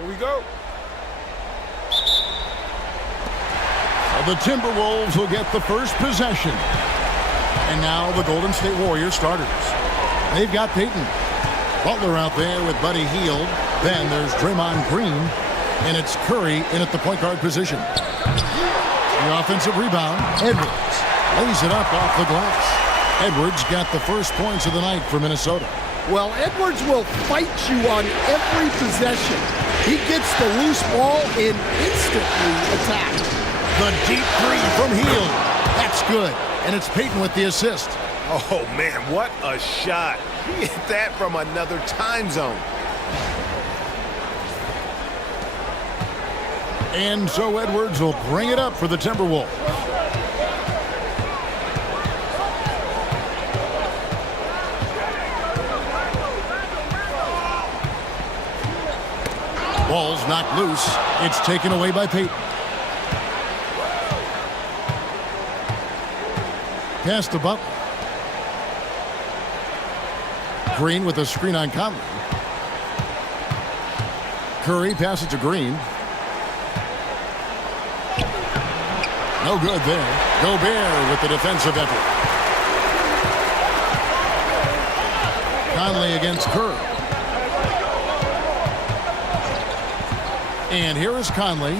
Here we go. The Timberwolves will get the first possession. And now the Golden State Warriors starters. They've got Peyton. Butler out there with Buddy Hield. Then there's Draymond Green. And it's Curry in at the point guard position. The offensive rebound. Edwards lays it up off the glass. Edwards got the first points of the night for Minnesota. Well, Edwards will fight you on every possession. He gets the loose ball and instantly attacks. The deep three from Hield. That's good. And it's Peyton with the assist. Oh, man, what a shot. He hit that from another time zone. And so Edwards will bring it up for the Timberwolves. Ball's knocked loose. It's taken away by Peyton. Pass to Butler. Green with a screen on Conley. Curry passes to Green. No good there. Gobert with the defensive effort. Conley against Curry. And here is Conley.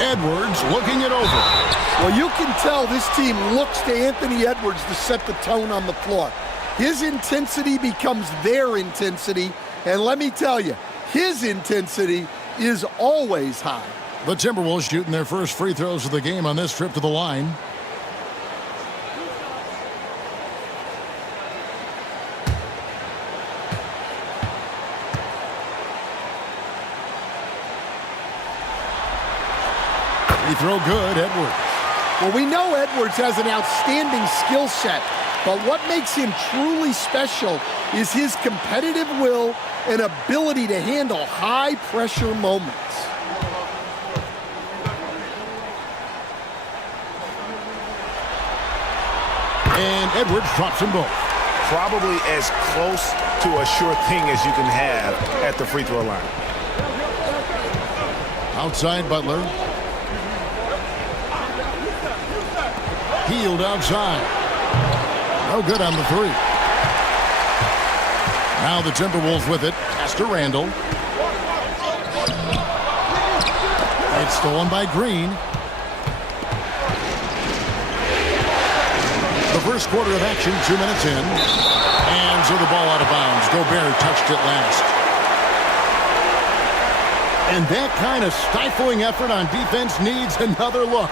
Edwards looking it over. Well, you can tell this team looks to Anthony Edwards to set the tone on the floor. His intensity becomes their intensity. And let me tell you, his intensity is always high. The Timberwolves shooting their first free throws of the game on this trip to the line. Free throw good, Edwards. Well, we know Edwards has an outstanding skill set, but what makes him truly special is his competitive will and ability to handle high-pressure moments. And Edwards drops them both. Probably as close to a sure thing as you can have at the free throw line. Outside Butler. Hield outside. No good on the three. Now the Timberwolves with it. Pass to Randall. It's stolen by Green. The first quarter of action, 2 minutes in. And so the ball out of bounds. Gobert touched it last. And that kind of stifling effort on defense needs another look.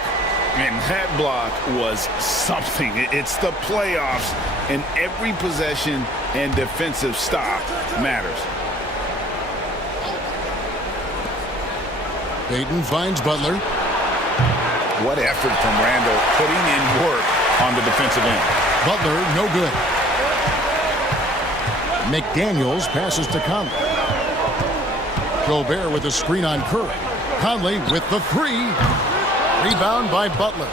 And that block was something. It's the playoffs, and every possession and defensive stop matters. Peyton finds Butler. What effort from Randall putting in work on the defensive end. Butler, no good. McDaniels passes to Conley. Gobert with a screen on Curry. Conley with the three. Rebound by Butler.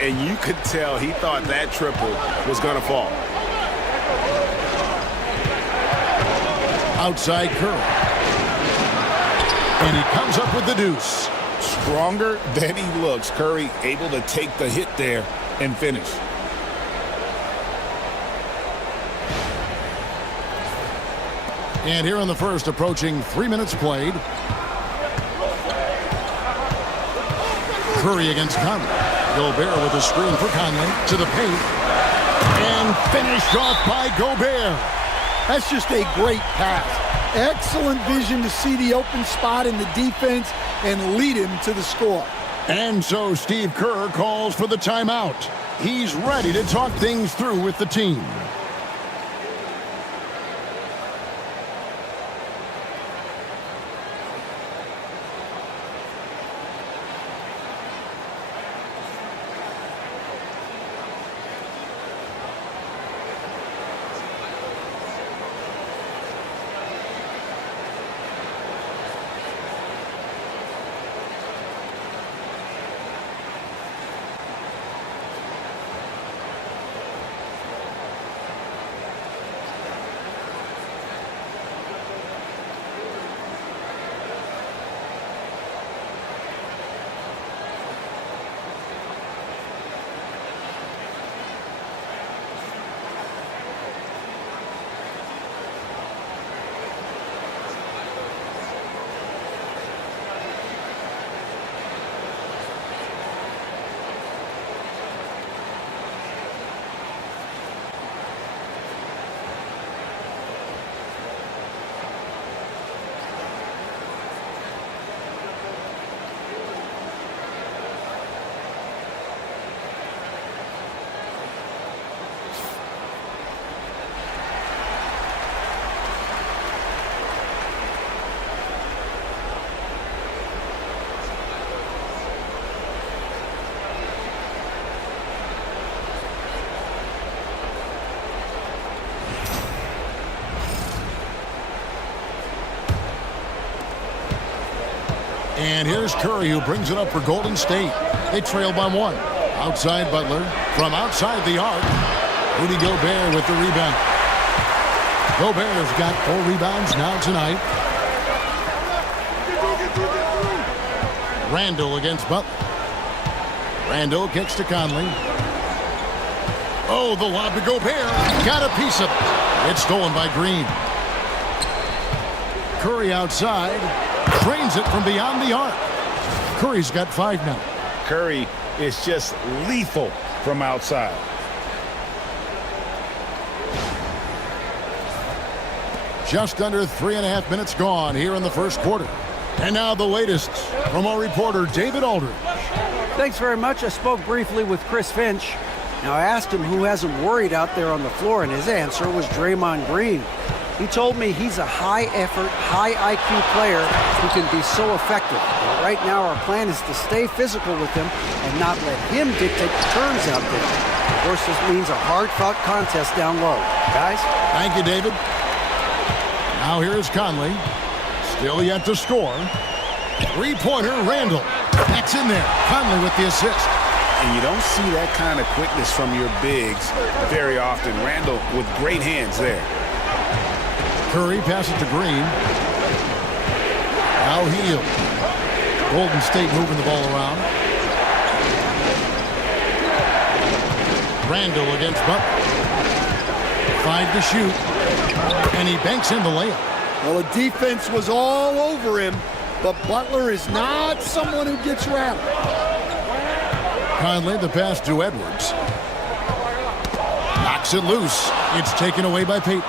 And you could tell he thought that triple was going to fall. Outside Curry. And he comes up with the deuce. Stronger than he looks. Curry able to take the hit there and finish. And here in the first, approaching 3 minutes played. Curry against Conley. Gobert with a screen for Conley to the paint. And finished off by Gobert. That's just a great pass. Excellent vision to see the open spot in the defense and lead him to the score. And so Steve Kerr calls for the timeout. He's ready to talk things through with the team. And here's Curry, who brings it up for Golden State. They trail by 1. Outside Butler. From outside the arc, Rudy Gobert with the rebound. Gobert's got 4 rebounds now tonight. Randall against Butler. Randall kicks to Conley. Oh, the lob to Gobert. Got a piece of it. It's stolen by Green. Curry outside. Drains it from beyond the arc. Curry's got 5 now. Curry is just lethal from outside. Just under 3.5 minutes gone here in the first quarter. And now the latest from our reporter, David Aldridge. Thanks very much. I spoke briefly with Chris Finch. Now, I asked him who hasn't worried out there on the floor, and his answer was Draymond Green. He told me he's a high-effort, high-IQ player who can be so effective. But right now, our plan is to stay physical with him and not let him dictate the terms out there. Of course, this means a hard-fought contest down low. Guys? Thank you, David. Now here's Conley. Still yet to score. Three-pointer, Randall. That's in there. Conley with the assist. And you don't see that kind of quickness from your bigs very often. Randall with great hands there. Curry passes to Green. Now Hield. Golden State moving the ball around. Randall against Butler. 5 to shoot. And he banks in the layup. Well, the defense was all over him, but Butler is not someone who gets rattled. Conley, the pass to Edwards. Knocks it loose. It's taken away by Payton.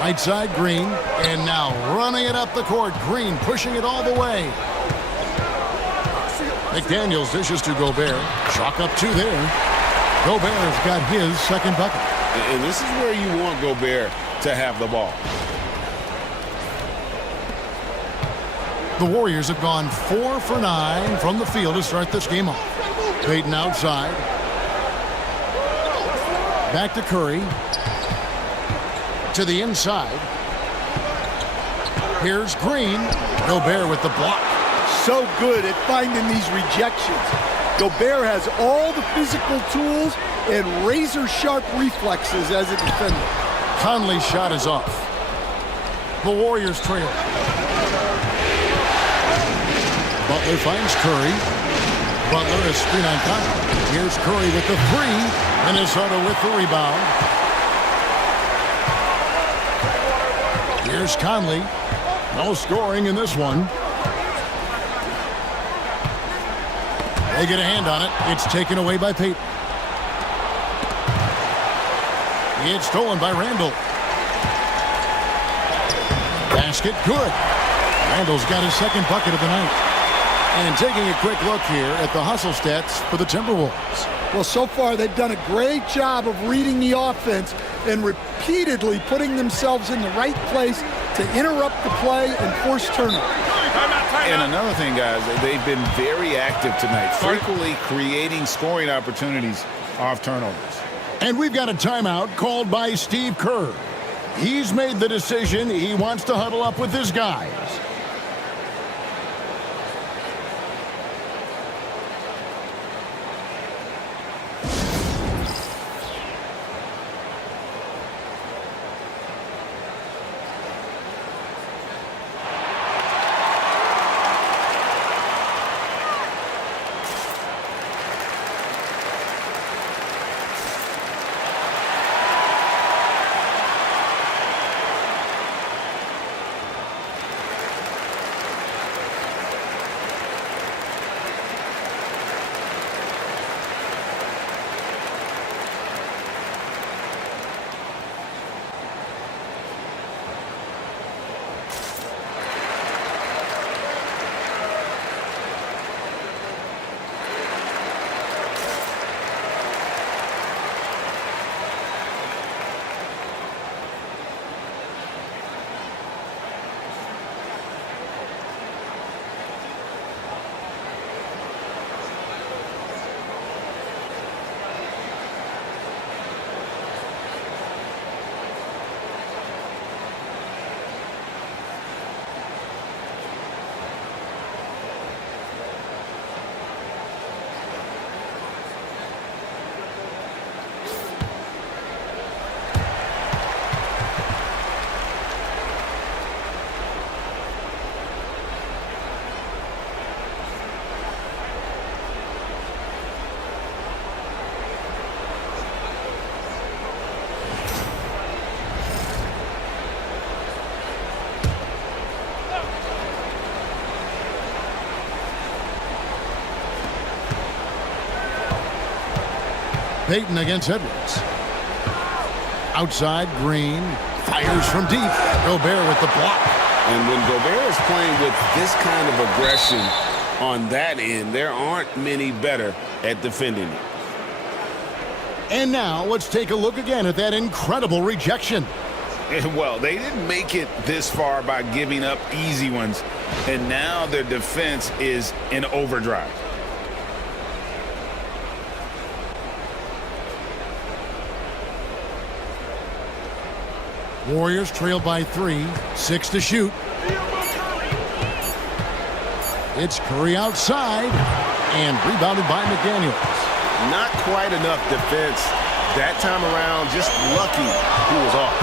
Right side, Green. And now running it up the court. Green pushing it all the way. McDaniels dishes to Gobert. Chalk up 2 there. Gobert's got his second bucket. And this is where you want Gobert to have the ball. The Warriors have gone 4 for 9 from the field to start this game off. Payton outside. Back to Curry. To the inside. Here's Green. Gobert with the block. So good at finding these rejections. Gobert has all the physical tools and razor-sharp reflexes as a defender. Conley's shot is off. The Warriors trail. Butler finds Curry. Butler is screen on Conley. Here's Curry with the 3. Minnesota with the rebound. Here's Conley. No scoring in this one. They get a hand on it. It's taken away by Payton. It's stolen by Randall. Basket good. Randall's got his second bucket of the night. And taking a quick look here at the hustle stats for the Timberwolves. Well, so far they've done a great job of reading the offense and repeatedly putting themselves in the right place to interrupt the play and force turnovers. And another thing, guys, they've been very active tonight, frequently creating scoring opportunities off turnovers. And we've got a timeout called by Steve Kerr. He's made the decision he wants to huddle up with his guys. Payton against Edwards. Outside, Green fires from deep. Gobert with the block. And when Gobert is playing with this kind of aggression on that end, there aren't many better at defending it. And now let's take a look again at that incredible rejection. Well, they didn't make it this far by giving up easy ones, and now their defense is in overdrive. Warriors trail by 3, 6 to shoot. It's Curry outside and rebounded by McDaniels. Not quite enough defense that time around, just lucky he was off.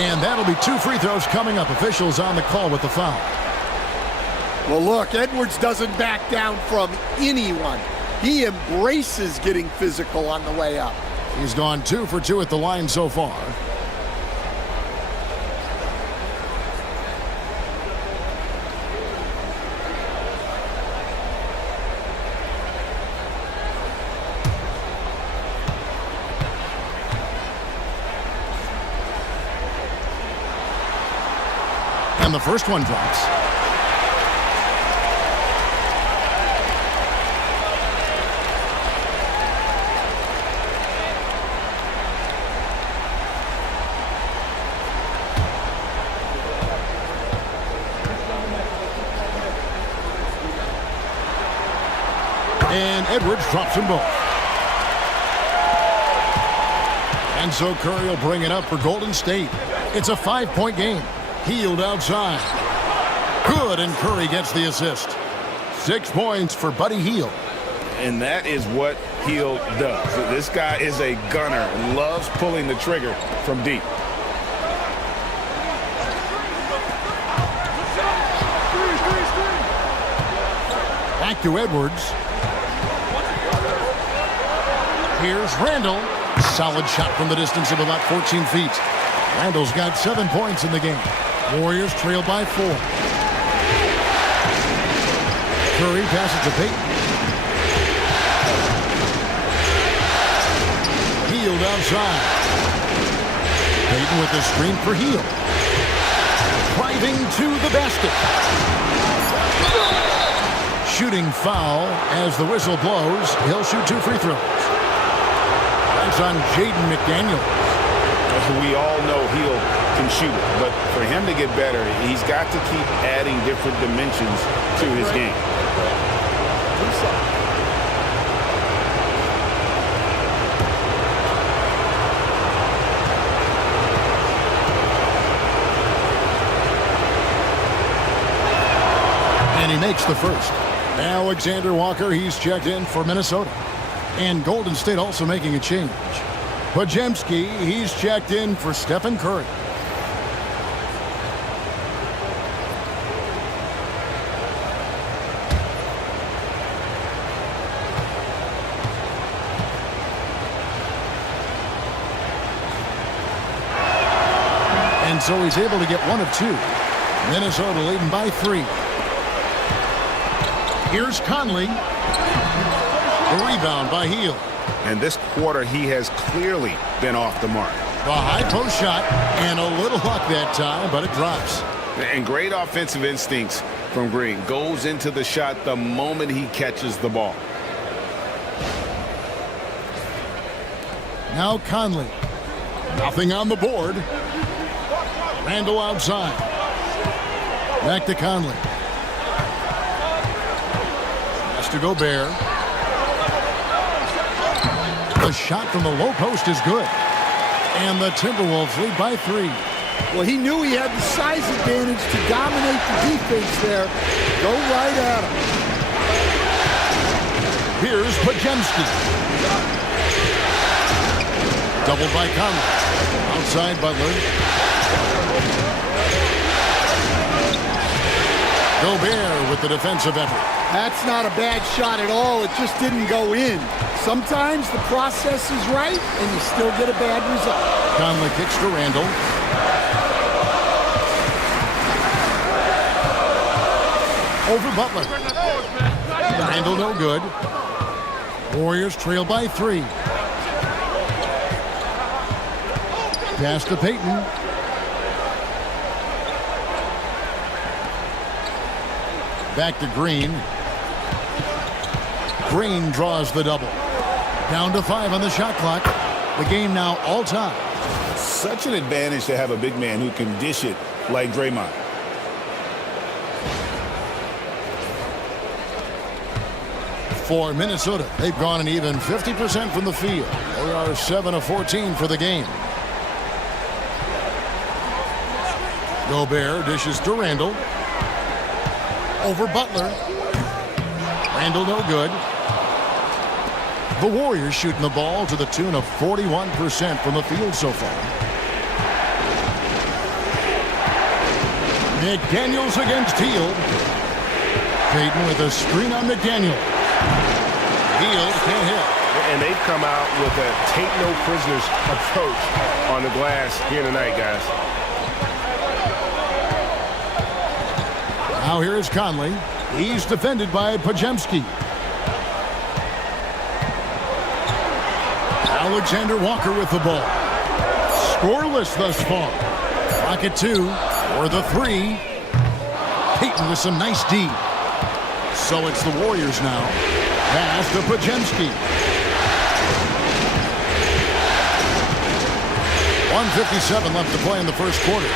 And that'll be 2 free throws coming up. Officials on the call with the foul. Well, look, Edwards doesn't back down from anyone. He embraces getting physical on the way up. He's gone 2 for 2 at the line so far. And the first one drops. And Edwards drops them both. And so Curry will bring it up for Golden State. It's a 5-point game. Hield outside. Good, and Curry gets the assist. 6 points for Buddy Hield. And that is what Hield does. This guy is a gunner and loves pulling the trigger from deep. Back to Edwards. Here's Randall. Solid shot from the distance of about 14 feet. Randall's got 7 points in the game. Warriors trail by 4. Curry passes to Payton. Hield outside. Payton with the screen for Hield. Driving to the basket. Shooting foul as the whistle blows. He'll shoot 2 free throws. That's on Jaden McDaniels. We all know Hield can shoot it, but for him to get better, he's got to keep adding different dimensions to his game. And he makes the first. Alexander Walker, he's checked in for Minnesota. And Golden State also making a change. Podziemski, he's checked in for Stephen Curry. And so he's able to get 1 of 2. Minnesota leading by 3. Here's Conley. The rebound by Hield. And this quarter, he has clearly been off the mark. The high post shot, and a little luck that time, but it drops. And great offensive instincts from Green. Goes into the shot the moment he catches the ball. Now Conley. Nothing on the board. Randall outside. Back to Conley. Pass to Gobert. The shot from the low post is good. And the Timberwolves lead by 3. Well, he knew he had the size advantage to dominate the defense there. Go right at him. Here's Podziemski. Doubled by Conley. Outside Butler. Gobert with the defensive effort. That's not a bad shot at all. It just didn't go in. Sometimes the process is right, and you still get a bad result. Conley kicks to Randall. Over Butler. Randall no good. Warriors trail by 3. Pass to Payton. Back to Green. Green draws the double. Down to 5 on the shot clock. The game now all time. Such an advantage to have a big man who can dish it like Draymond. For Minnesota, they've gone an even 50% from the field. They are 7 of 14 for the game. Gobert dishes to Randall. Over Butler. Randall no good. The Warriors shooting the ball to the tune of 41% from the field so far. McDaniels against Hield. Payton with a screen on McDaniels. Hield can't hit. And they've come out with a take no prisoners approach on the glass here tonight, guys. Now here is Conley. He's defended by Podziemski. Alexander Walker with the ball. Scoreless thus far. Rocket 2 or the 3. Payton with some nice D. So it's the Warriors now. Pass to Podziemski. 1:57 left to play in the first quarter.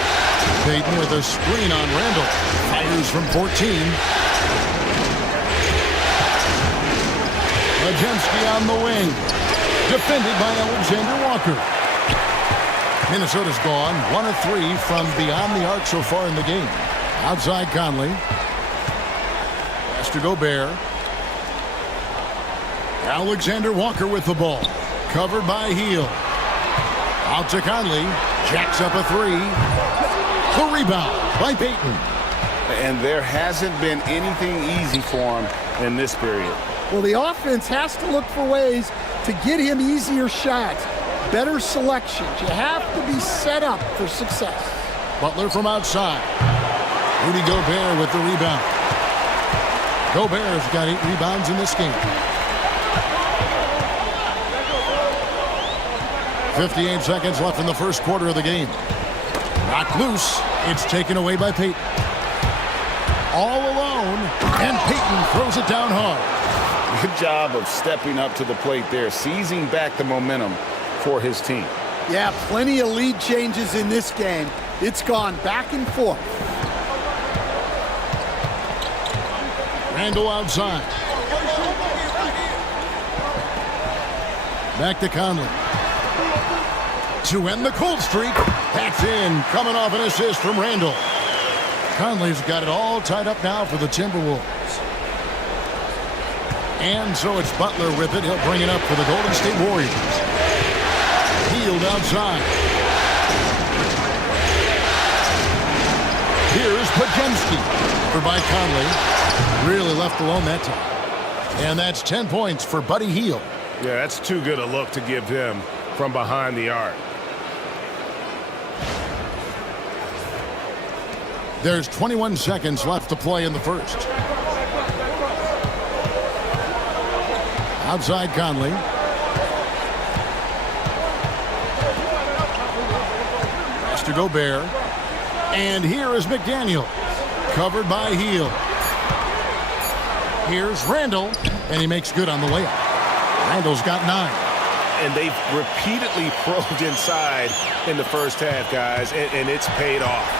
Payton with a screen on Randall. Fires from 14. Podziemski on the wing. Defended by Alexander Walker. Minnesota's gone 1 of 3 from beyond the arc so far in the game. Outside Conley. Pass to Gobert. Alexander Walker with the ball. Covered by Hield. Out to Conley. Jacks up a 3. The rebound by Payton. And there hasn't been anything easy for him in this period. Well, the offense has to look for ways to get him easier shots, better selections. You have to be set up for success. Butler from outside. Rudy Gobert with the rebound. Gobert's got 8 rebounds in this game. 58 seconds left in the first quarter of the game. Knocked loose. It's taken away by Payton. All alone, and Payton throws it down hard. Good job of stepping up to the plate there, seizing back the momentum for his team. Yeah, plenty of lead changes in this game. It's gone back and forth. Randall outside. Back to Conley. To end the cold streak. That's in. Coming off an assist from Randall. Conley's got it all tied up now for the Timberwolves. And so it's Butler with it. He'll bring it up for the Golden State Warriors. Hield outside. Here's Podziemski. For by Conley. Really left alone that time. And that's 10 points for Buddy Hield. Yeah, that's too good a look to give him from behind the arc. There's 21 seconds left to play in the first. Outside Conley. Pass to Gobert. And here is McDaniel. Covered by Hield. Here's Randall. And he makes good on the layup. Randall's got 9. And they've repeatedly probed inside in the first half, guys, and it's paid off.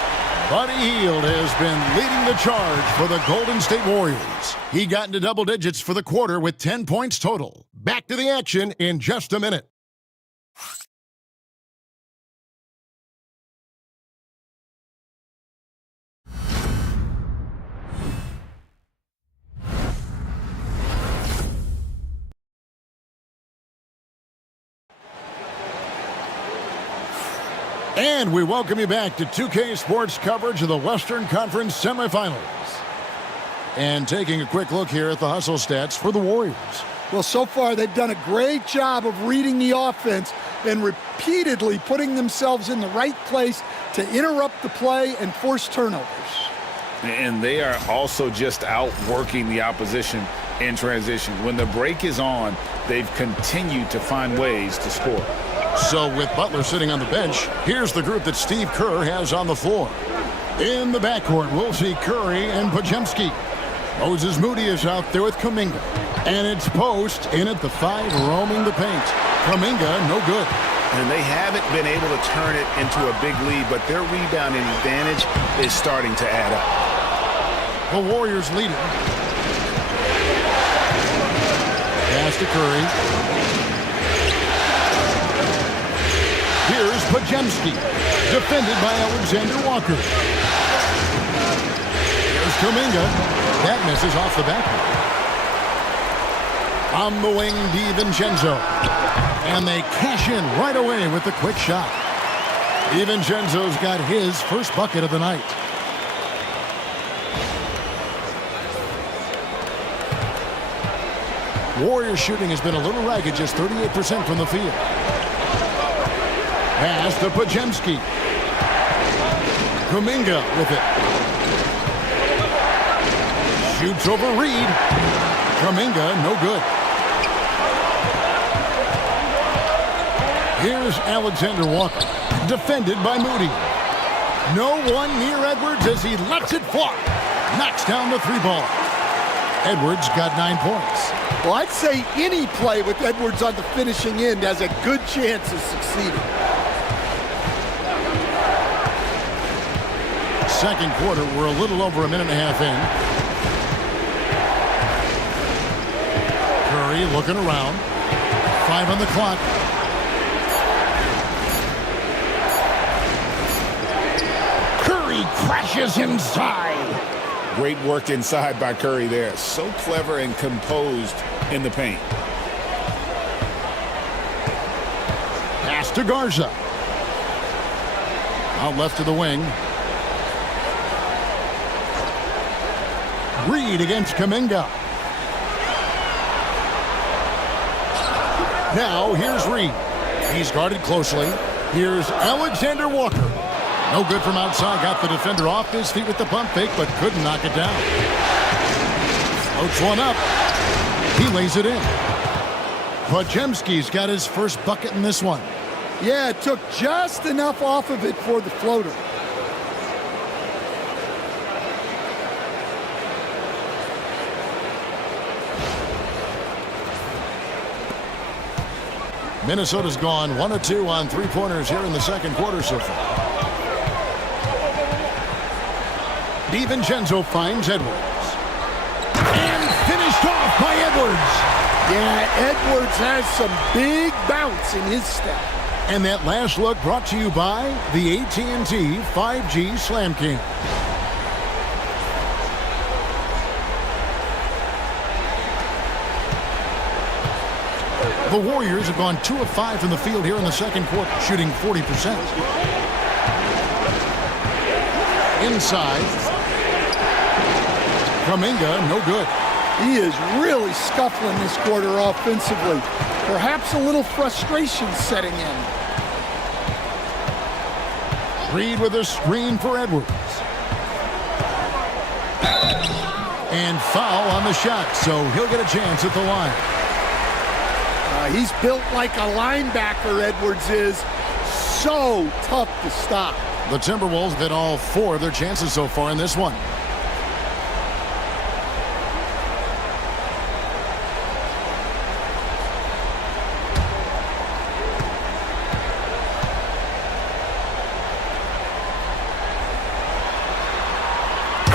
Buddy Hield has been leading the charge for the Golden State Warriors. He got into double digits for the quarter with 10 points total. Back to the action in just a minute. And we welcome you back to 2K Sports coverage of the Western Conference semifinals. And taking a quick look here at the hustle stats for the Warriors. Well, so far they've done a great job of reading the offense and repeatedly putting themselves in the right place to interrupt the play and force turnovers. And they are also just outworking the opposition in transition. When the break is on, they've continued to find ways to score. So with Butler sitting on the bench, here's the group that Steve Kerr has on the floor. In the backcourt, we'll see Curry and Podziemski. Moses Moody is out there with Kuminga. And it's Post in at the 5, roaming the paint. Kuminga, no good. And they haven't been able to turn it into a big lead, but their rebounding advantage is starting to add up. The Warriors lead it. Pass to Curry. Here's Podziemski, defended by Alexander Walker. Here's Kuminga. That misses off the back. On the wing, DiVincenzo. And they cash in right away with the quick shot. DiVincenzo's got his first bucket of the night. Warriors shooting has been a little ragged, just 38% from the field. Pass to Podziemski. Kuminga with it. Shoots over Reed. Kuminga, no good. Here's Alexander Walker, defended by Moody. No one near Edwards as he lets it fly. Knocks down the 3-ball. Edwards got 9 points. Well, I'd say any play with Edwards on the finishing end has a good chance of succeeding. Second quarter, we're a little over a minute and a half in. Curry looking around. 5 on the clock. Curry crashes inside. Great work inside by Curry there. So clever and composed in the paint. Pass to Garza. Out left to the wing. Reed against Kuminga. Now here's Reed. He's guarded closely. Here's Alexander Walker. No good from outside. Got the defender off his feet with the pump fake, but couldn't knock it down. Floats one up. He lays it in. Podziemski's got his first bucket in this one. Yeah, it took just enough off of it for the floater. Minnesota's gone 1 of 2 on 3-pointers here in the second quarter so far. DiVincenzo finds Edwards. And finished off by Edwards. Yeah, Edwards has some big bounce in his step. And that last look brought to you by the AT&T 5G Slam King. The Warriors have gone 2 of 5 from the field here in the second quarter, shooting 40%. Inside. Kuminga, no good. He is really scuffling this quarter offensively. Perhaps a little frustration setting in. Reed with a screen for Edwards. And foul on the shot, so he'll get a chance at the line. He's built like a linebacker, Edwards is. So tough to stop. The Timberwolves have hit all 4 of their chances so far in this one.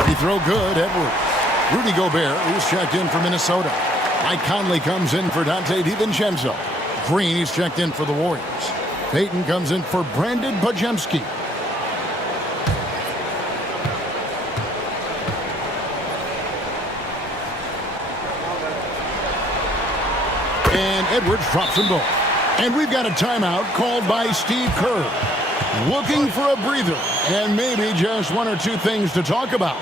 He throw good, Edwards. Rudy Gobert, who's checked in for Minnesota. Mike Conley comes in for Dante DiVincenzo. Green, he's checked in for the Warriors. Payton comes in for Brandon Podziemski. And Edwards drops them both. And we've got a timeout called by Steve Kerr. Looking for a breather and maybe just 1 or 2 things to talk about.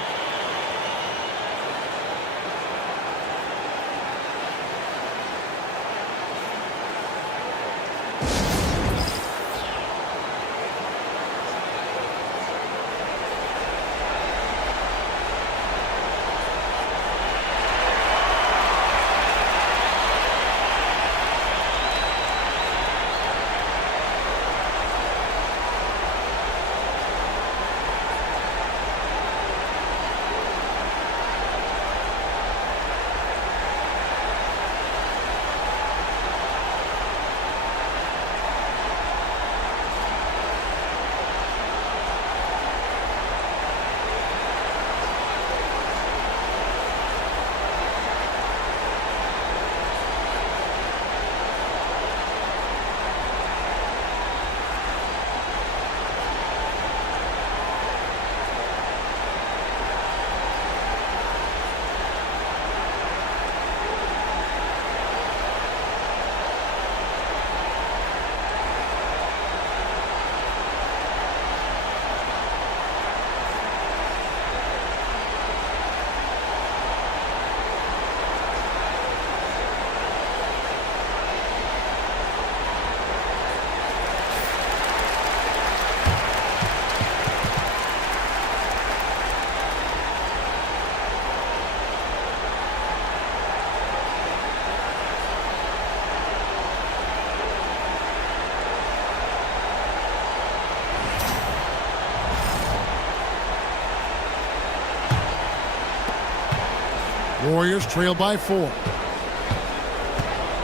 Warriors trail by 4.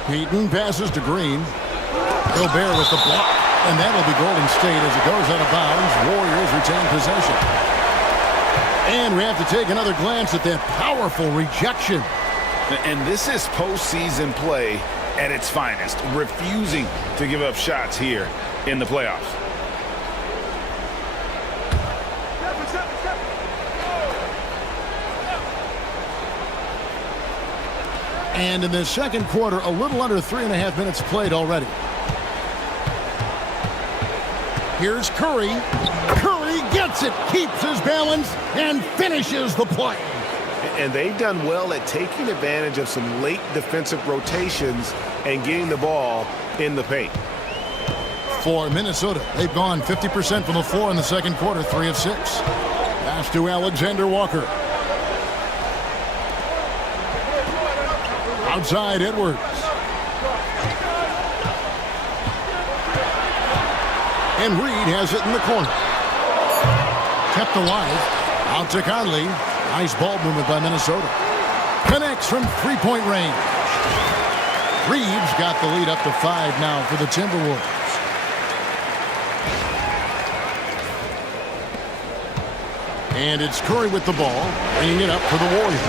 Peyton passes to Green. Gobert with the block. And that'll be Golden State as it goes out of bounds. Warriors retain possession. And we have to take another glance at that powerful rejection. And this is postseason play at its finest, refusing to give up shots here in the playoffs. And in the second quarter, a little under 3.5 minutes played already. Here's Curry. Curry gets it, keeps his balance, and finishes the play. And they've done well at taking advantage of some late defensive rotations and getting the ball in the paint. For Minnesota, they've gone 50% from the floor in the second quarter, 3 of 6. Pass to Alexander Walker. Outside Edwards. And Reed has it in the corner. Kept alive. Out to Conley. Nice ball movement by Minnesota. Connects from three-point range. Reeves got the lead up to 5 now for the Timberwolves. And it's Curry with the ball, bringing it up for the Warriors.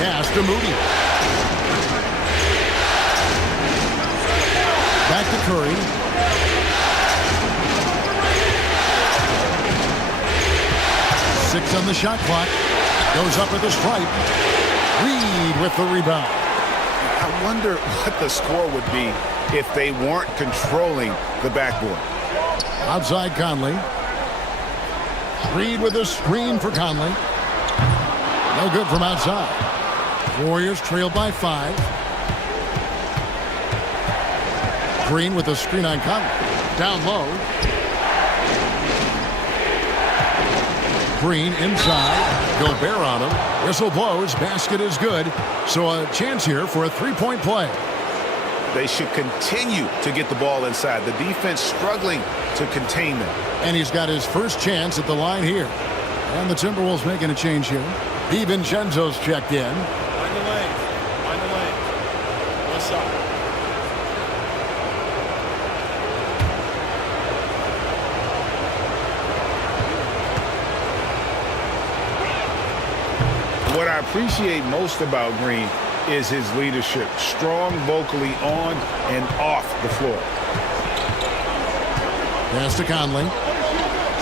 Pass to Moody. Back to Curry. Six on the shot clock. Goes up with the stripe. Reed with the rebound. I wonder what the score would be if they weren't controlling the backboard. Outside Conley. Reed with a screen for Conley. No good from outside. Warriors trail by 5. Green with a screen on Conley. Down low. Green inside. Gobert on him. Whistle blows. Basket is good. So a chance here for a three-point play. They should continue to get the ball inside. The defense struggling to contain them. And he's got his first chance at the line here. And the Timberwolves making a change here. DiVincenzo's checked in. Find the lane. Find the lane. What's up? What I appreciate most about Green is his leadership. Strong vocally on and off the floor. Pass to Conley.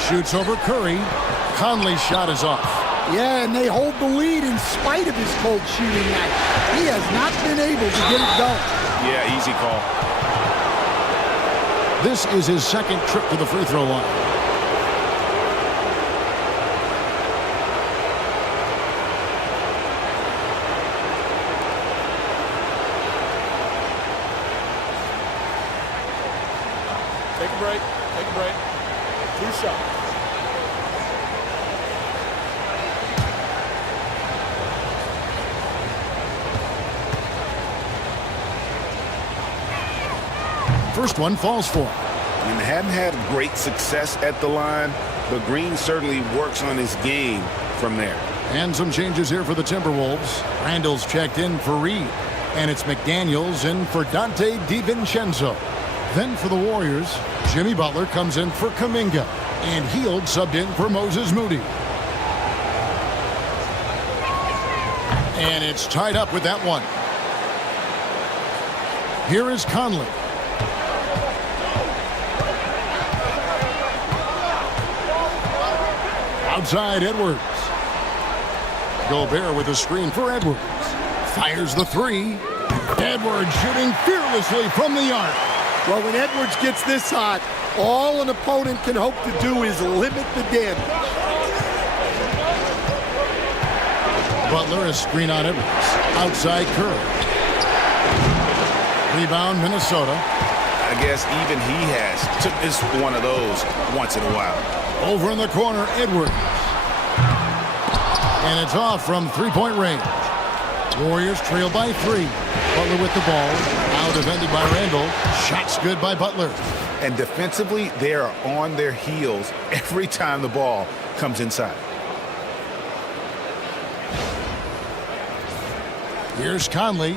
Shoots over Curry. Conley's shot is off. Yeah, and they hold the lead in spite of his cold shooting night. He has not been able to get it going. Yeah, easy call. This is his second trip to the free throw line. Take a break. Take a break. 2 shots. First one falls for him. And hadn't had great success at the line, but Green certainly works on his game from there. And some changes here for the Timberwolves. Randall's checked in for Reed. And it's McDaniels in for Dante DiVincenzo. Then for the Warriors, Jimmy Butler comes in for Kuminga. And Hield subbed in for Moses Moody. And it's tied up with that one. Here is Conley. Outside Edwards. Gobert with a screen for Edwards. Fires the 3. Edwards shooting fearlessly from the arc. Well, when Edwards gets this hot, all an opponent can hope to do is limit the damage. Butler is screen on Edwards. Outside Curry. Rebound Minnesota. I guess even he has is one of those once in a while. Over in the corner, Edwards. And it's off from three-point range. Warriors trail by 3. Butler with the ball. Now defended by Randall. Shots good by Butler. And defensively, they are on their heels every time the ball comes inside. Here's Conley.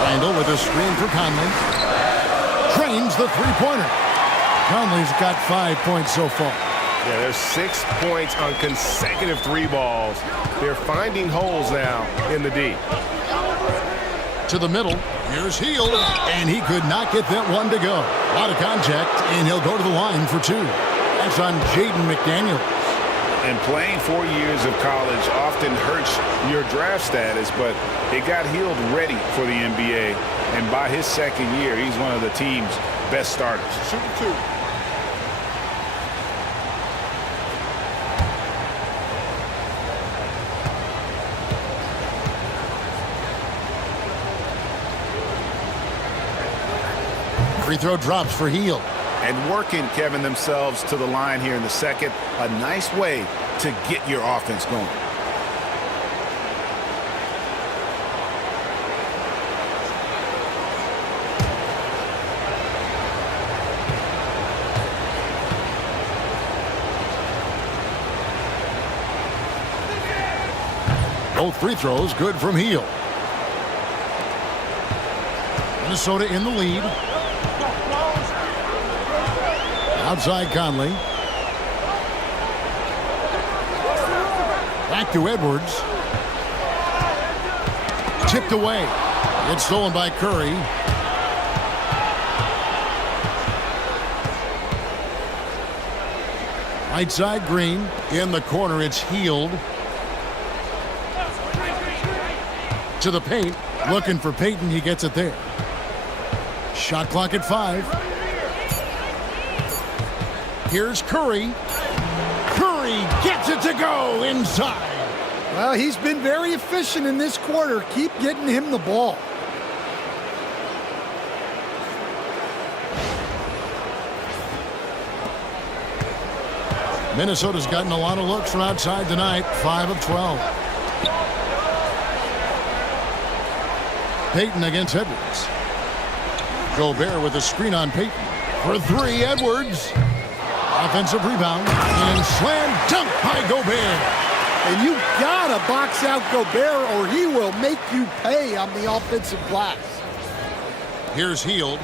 Randall with a screen for Conley. Trains the three-pointer. Conley's got 5 points so far. Yeah, there's 6 points on consecutive three balls. They're finding holes now in the D. To the middle. Here's Hield, and he could not get that one to go. A lot of contact, and he'll go to the line for two. That's on Jaden McDaniels. And playing 4 years of college often hurts your draft status, but it got Hield ready for the NBA. And by his second year, he's one of the team's best starters. Shoot the two. Free throw drops for Hield. And working, Kevin, themselves to the line here in the second. A nice way to get your offense going. Both free throws good from Hield. Minnesota in the lead. Outside Conley. Back to Edwards. Tipped away. It's stolen by Curry. Right side Green. In the corner it's Hield. To the paint. Looking for Payton. He gets it there. Shot clock at 5. Here's Curry. Curry gets it to go inside. Well, he's been very efficient in this quarter. Keep getting him the ball. Minnesota's gotten a lot of looks from outside tonight. 5 of 12. Payton against Edwards. Gobert with a screen on Payton. For three, Edwards. Offensive rebound and slam dunk by Gobert. And you gotta box out Gobert or he will make you pay on the offensive glass. Here's Hield.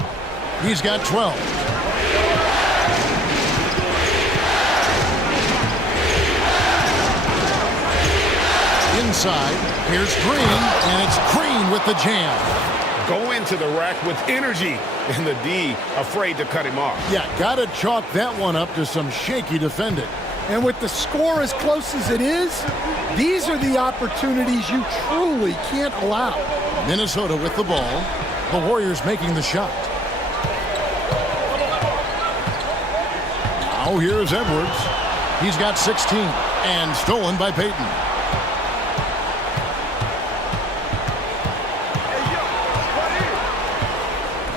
He's got 12. Inside, here's Green, and it's Green with the jam. Go into the rack with energy, and the D afraid to cut him off. Yeah, gotta chalk that one up to some shaky defending. And with the score as close as it is, these are the opportunities you truly can't allow. Minnesota with the ball. The Warriors making the shot. Now here's Edwards. He's got 16 and stolen by Payton.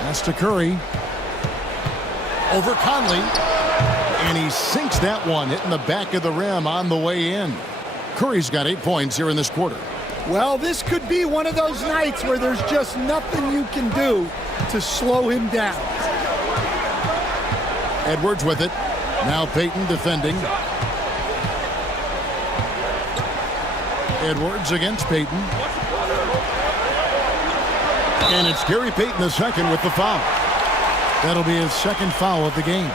Pass to Curry. Over Conley. And he sinks that one, hitting the back of the rim on the way in. Curry's got 8 points here in this quarter. Well, this could be one of those nights where there's just nothing you can do to slow him down. Edwards with it. Now Payton defending. Edwards against Payton. And it's Gary Payton II with the foul. That'll be his second foul of the game.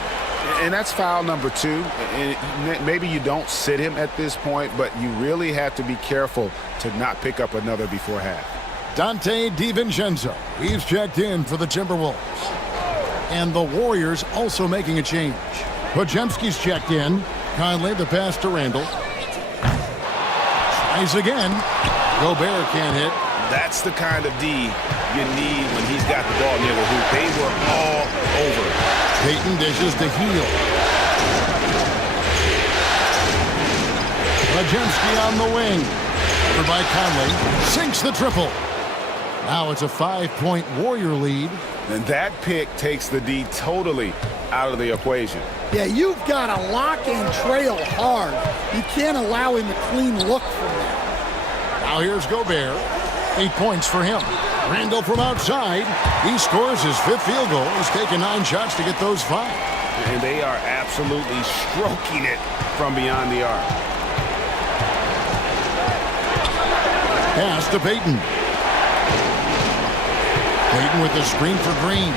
And that's foul number 2. And maybe you don't sit him at this point, but you really have to be careful to not pick up another before half. Dante DiVincenzo. He's checked in for the Timberwolves. And the Warriors also making a change. Podziemski's checked in. Conley the pass to Randall. Tries again. Gobert can't hit. That's the kind of D you need when he's got the ball near the hoop. They were all over it. Payton dishes to Hield. Podziemski on the wing. Over by Conley. Sinks the triple. Now it's a 5-point Warrior lead. And that pick takes the D totally out of the equation. Yeah, you've got to lock and trail hard. You can't allow him a clean look from there. Now here's Gobert. 8 points for him. Randall from outside. He scores his 5th field goal. He's taken 9 shots to get those 5. And they are absolutely stroking it from beyond the arc. Pass to Payton. Payton with the screen for Green.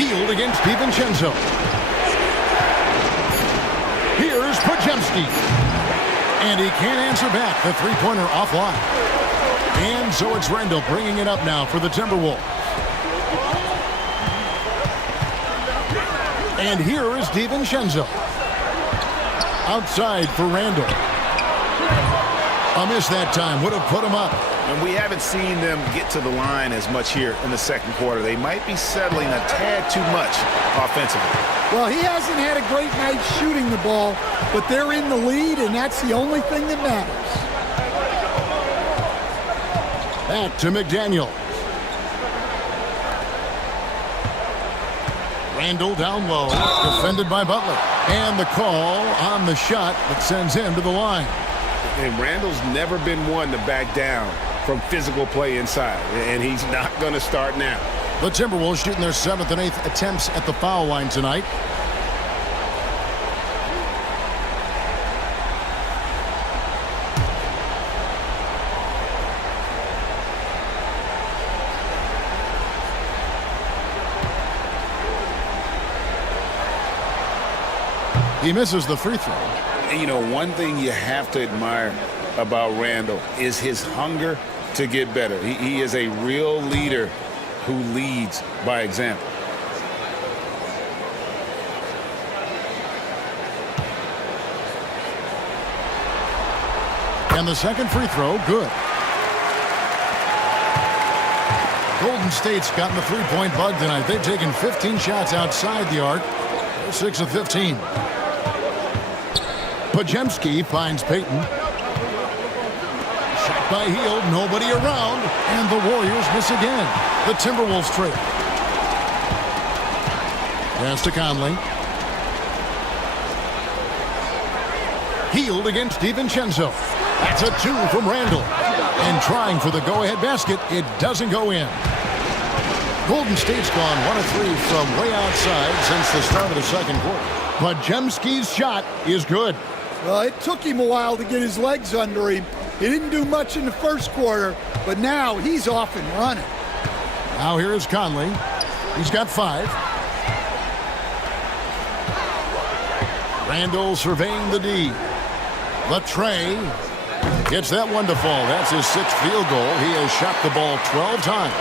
Healed against DiVincenzo. Here's Podziemski. And he can't answer back. The three-pointer offline. And so it's Randall bringing it up now for the Timberwolves. And here is DiVincenzo. Outside for Randall. A miss that time. Would have put him up. And we haven't seen them get to the line as much here in the second quarter. They might be settling a tad too much offensively. Well, he hasn't had a great night shooting the ball, but they're in the lead, and that's the only thing that matters. Back to McDaniel. Randall down low, defended by Butler. And the call on the shot that sends him to the line. And Randall's never been one to back down from physical play inside, and he's not going to start now. The Timberwolves shooting their 7th and 8th attempts at the foul line tonight. He misses the free throw. And you know, one thing you have to admire about Randall is his hunger to get better. He is a real leader who leads by example. And the second free throw, good. Golden State's gotten the three-point bug tonight. They've taken 15 shots outside the arc. They're 6 of 15. Podziemski finds Payton. Shot by Hield, nobody around, and the Warriors miss again. The Timberwolves trail. Pass to Conley. Hield against DiVincenzo. That's a 2 from Randall. And trying for the go-ahead basket, it doesn't go in. Golden State's gone 1 of 3 from way outside since the start of the second quarter. Podziemski's shot is good. Well, it took him a while to get his legs under him. He didn't do much in the first quarter, but now he's off and running. Now here is Conley. He's got 5. Randall surveying the D. Latrey gets that one to fall. That's his 6th field goal. He has shot the ball 12 times.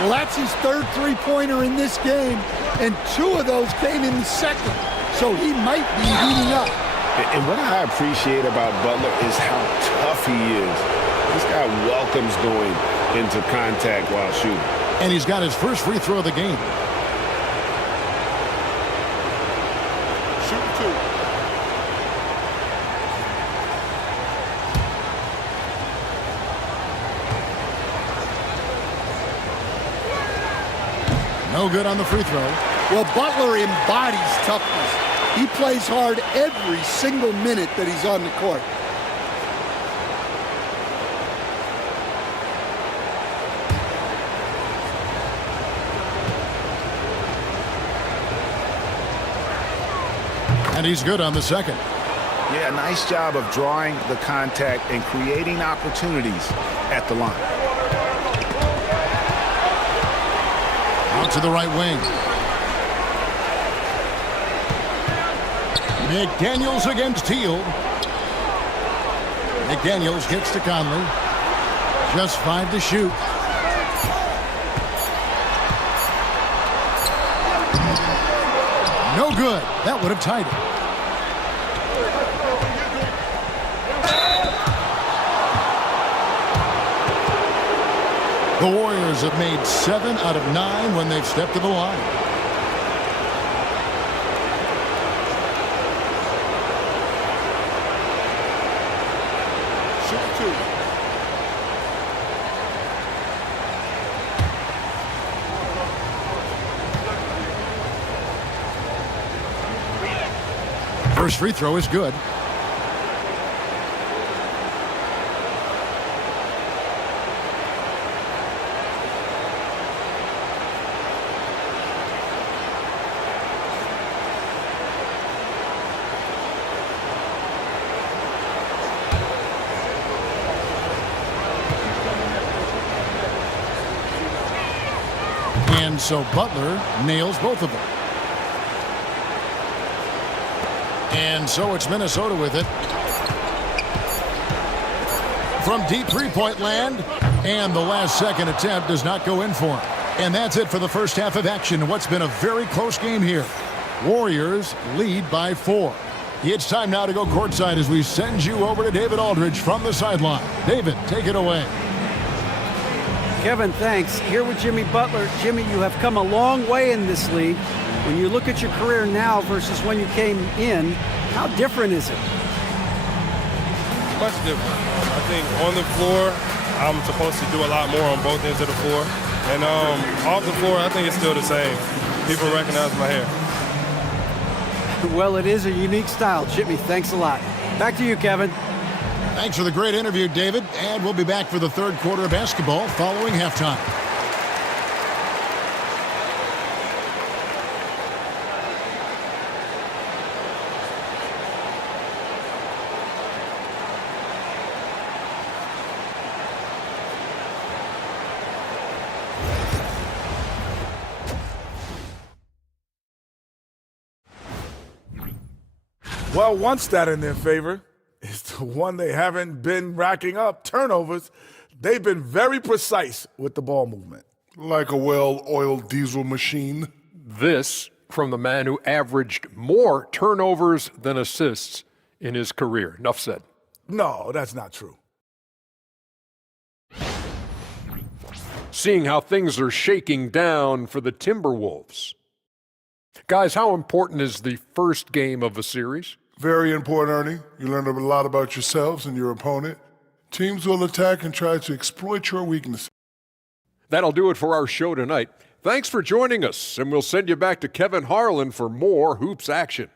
Well, that's his 3rd three-pointer in this game, and 2 of those came in the second, so he might be heating up. And what I appreciate about Butler is how tough he is. This guy welcomes going into contact while shooting. And he's got his first free throw of the game. Shoot 2. No good on the free throw. Well, Butler embodies toughness. He plays hard every single minute that he's on the court. And he's good on the second. Yeah, nice job of drawing the contact and creating opportunities at the line. Out to the right wing. McDaniels against Hield. McDaniels gets to Conley. Just 5 to shoot. No good. That would have tied it. The Warriors have made 7 out of 9 when they've stepped to the line. First free throw is good. And so Butler nails both of them. And so it's Minnesota with it. From deep three-point land. And the last second attempt does not go in for him. And that's it for the first half of action. What's been a very close game here. Warriors lead by 4. It's time now to go courtside as we send you over to David Aldridge from the sideline. David, take it away. Kevin, thanks. Here with Jimmy Butler. Jimmy, you have come a long way in this league. When you look at your career now versus when you came in, how different is it? Much different. I think on the floor, I'm supposed to do a lot more on both ends of the floor. And off the floor, I think it's still the same. People recognize my hair. Well, it is a unique style. Jimmy, thanks a lot. Back to you, Kevin. Thanks for the great interview, David. And we'll be back for the third quarter of basketball following halftime. Well, one stat in their favor is the one they haven't been racking up, turnovers. They've been very precise with the ball movement. Like a well-oiled diesel machine. This from the man who averaged more turnovers than assists in his career. Enough said. No, that's not true. Seeing how things are shaking down for the Timberwolves. Guys, how important is the first game of a series? Very important, Ernie. You learn a lot about yourselves and your opponent. Teams will attack and try to exploit your weaknesses. That'll do it for our show tonight. Thanks for joining us, and we'll send you back to Kevin Harlan for more hoops action.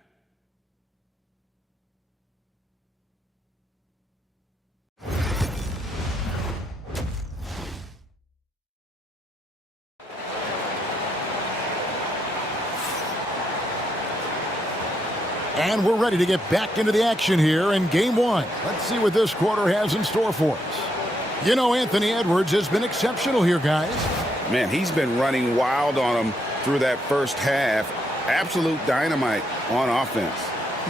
And we're ready to get back into the action here in Game 1. Let's see what this quarter has in store for us. You know, Anthony Edwards has been exceptional here, guys. Man, he's been running wild on them through that first half. Absolute dynamite on offense.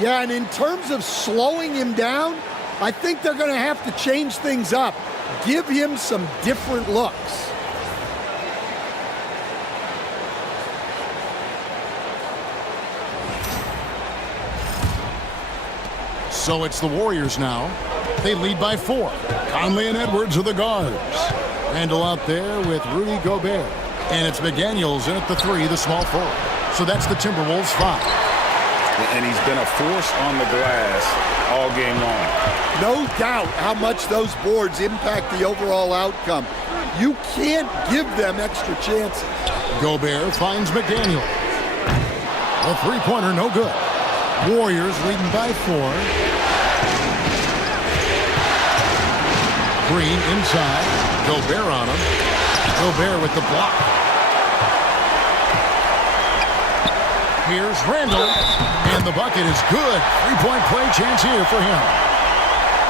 Yeah, and in terms of slowing him down, I think they're going to have to change things up. Give him some different looks. So it's the Warriors now. They lead by 4. Conley and Edwards are the guards. Randall out there with Rudy Gobert. And it's McDaniels in at the 3, the small forward. So that's the Timberwolves 5. And he's been a force on the glass all game long. No doubt how much those boards impact the overall outcome. You can't give them extra chances. Gobert finds McDaniel. A three-pointer, no good. Warriors leading by 4. Green inside. Gobert on him. Gobert with the block. Here's Randall. And the bucket is good. Three-point play chance here for him.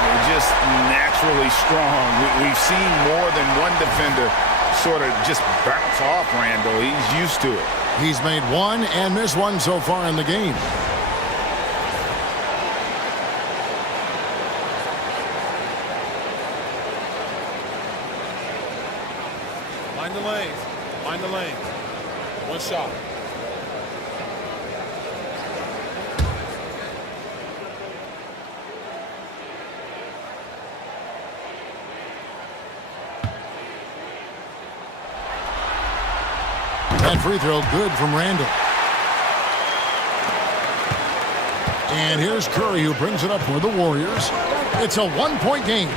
They're just naturally strong. We've seen more than one defender sort of just bounce off Randall. He's used to it. He's made one and missed one so far in the game. Mind the lanes. Mind the lanes. One shot. That free throw good from Randall. And here's Curry who brings it up for the Warriors. It's a one-point game.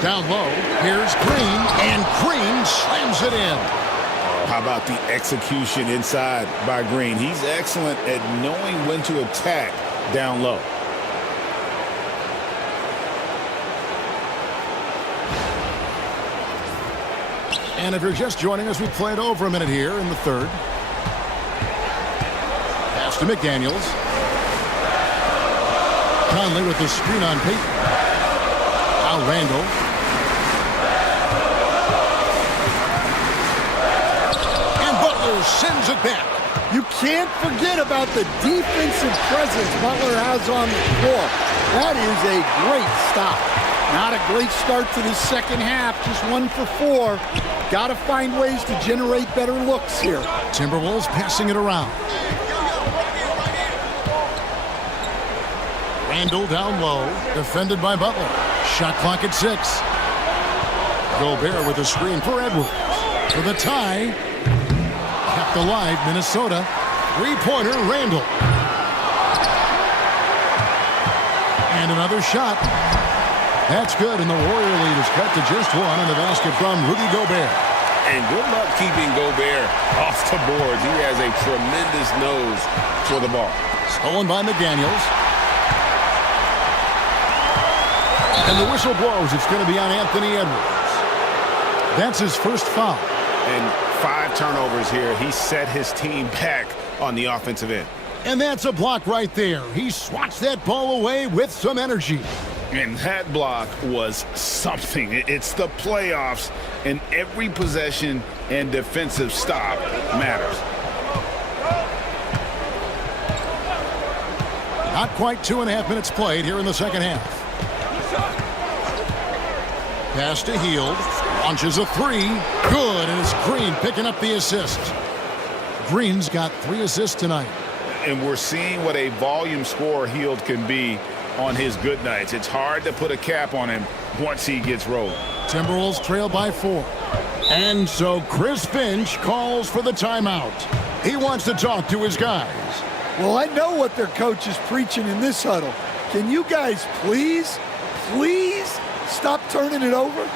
Down low, here's Green, and Green slams it in. How about the execution inside by Green? He's excellent at knowing when to attack down low. And if you're just joining us, we played over a minute here in the third. Pass to McDaniels. Conley with the screen on Peyton. Now Randall. And Butler sends it back. You can't forget about the defensive presence Butler has on the floor. That is a great stop. Not a great start to the second half, just 1 for 4. Got to find ways to generate better looks here. Timberwolves passing it around. Randall down low, defended by Butler. Shot clock at 6. Gobert with a screen for Edwards. For the tie. Kept alive, Minnesota. Three-pointer, Randall. And another shot. That's good, and the Warrior lead is cut to just 1 on the basket from Rudy Gobert. And good luck keeping Gobert off the boards. He has a tremendous nose for the ball. Stolen by McDaniels. And the whistle blows. It's going to be on Anthony Edwards. That's his first foul. And 5 turnovers here. He set his team back on the offensive end. And that's a block right there. He swats that ball away with some energy. And that block was something. It's the playoffs, and every possession and defensive stop matters. Not quite 2.5 minutes played here in the second half. Pass to Hield. Launches a 3. Good, and it's Green picking up the assist. Green's got 3 assists tonight. And we're seeing what a volume scorer Hield can be on his good nights. It's hard to put a cap on him once he gets rolled. Timberwolves trail by 4. And so Chris Finch calls for the timeout. He wants to talk to his guys. Well, I know what their coach is preaching in this huddle. Can you guys please stop turning it over?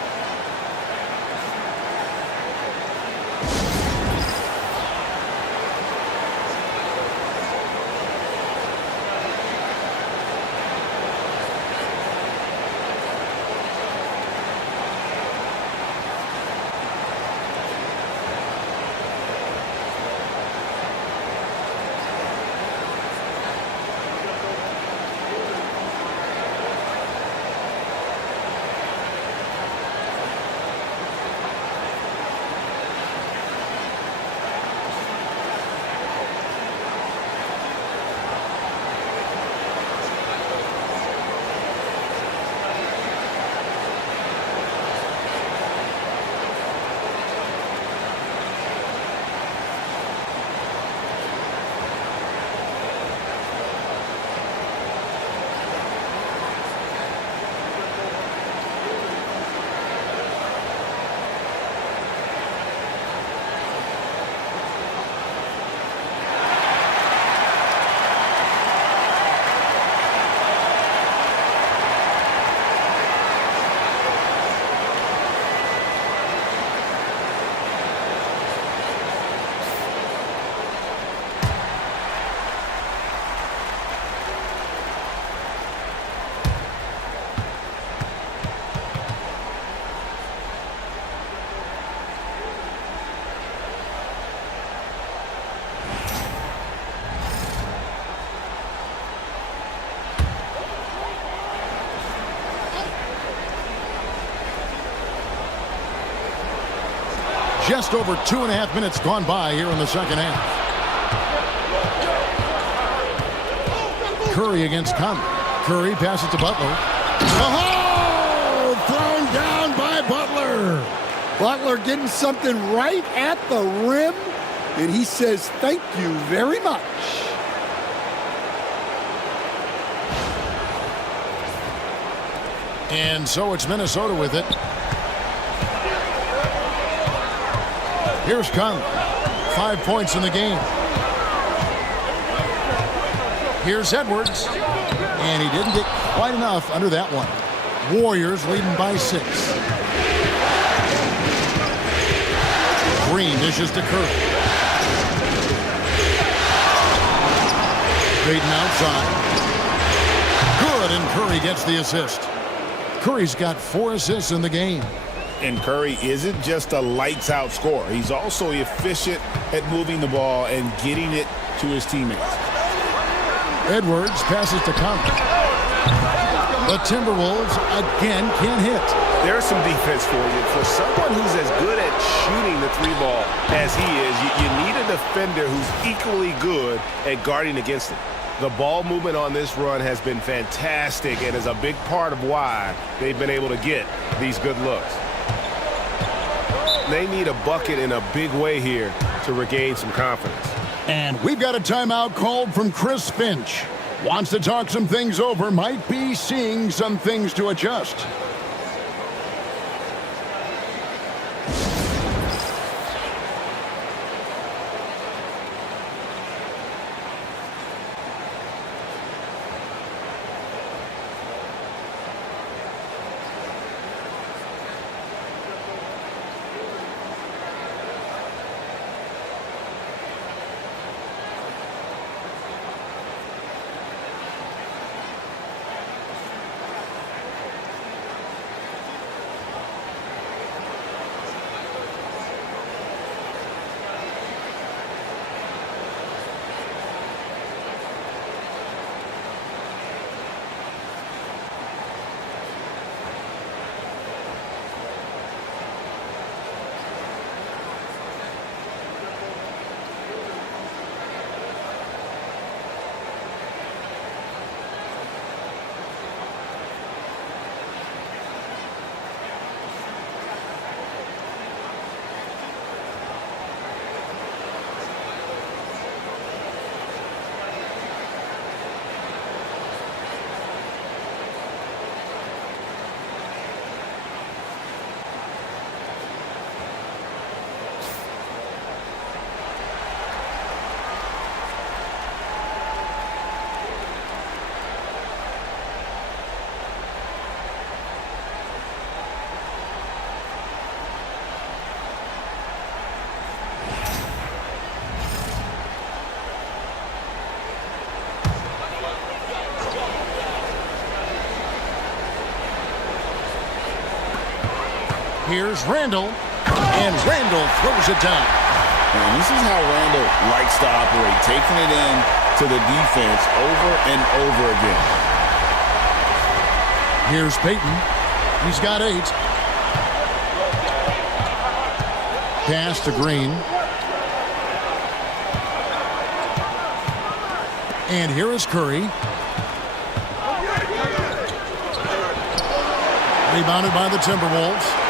Just over 2.5 minutes gone by here in the second half. Curry against Conley. Curry passes to Butler. Oh! Thrown down by Butler. Butler getting something right at the rim, and he says thank you very much. And so it's Minnesota with it. Here's Conley. 5 points in the game. Here's Edwards. And he didn't get quite enough under that one. Warriors leading by 6. Green dishes to Curry. Peyton outside. Good, and Curry gets the assist. Curry's got 4 assists in the game. And Curry isn't just a lights-out scorer. He's also efficient at moving the ball and getting it to his teammates. Edwards passes to Conley. The Timberwolves again can't hit. There's some defense for you. For someone who's as good at shooting the three ball as he is, you need a defender who's equally good at guarding against it. The ball movement on this run has been fantastic and is a big part of why they've been able to get these good looks. They need a bucket in a big way here to regain some confidence. And we've got a timeout called from Chris Finch. Wants to talk some things over, might be seeing some things to adjust. Here's Randall, and Randall throws it down. And this is how Randall likes to operate, taking it in to the defense over and over again. Here's Payton. He's got 8. Pass to Green. And here is Curry. Rebounded by the Timberwolves.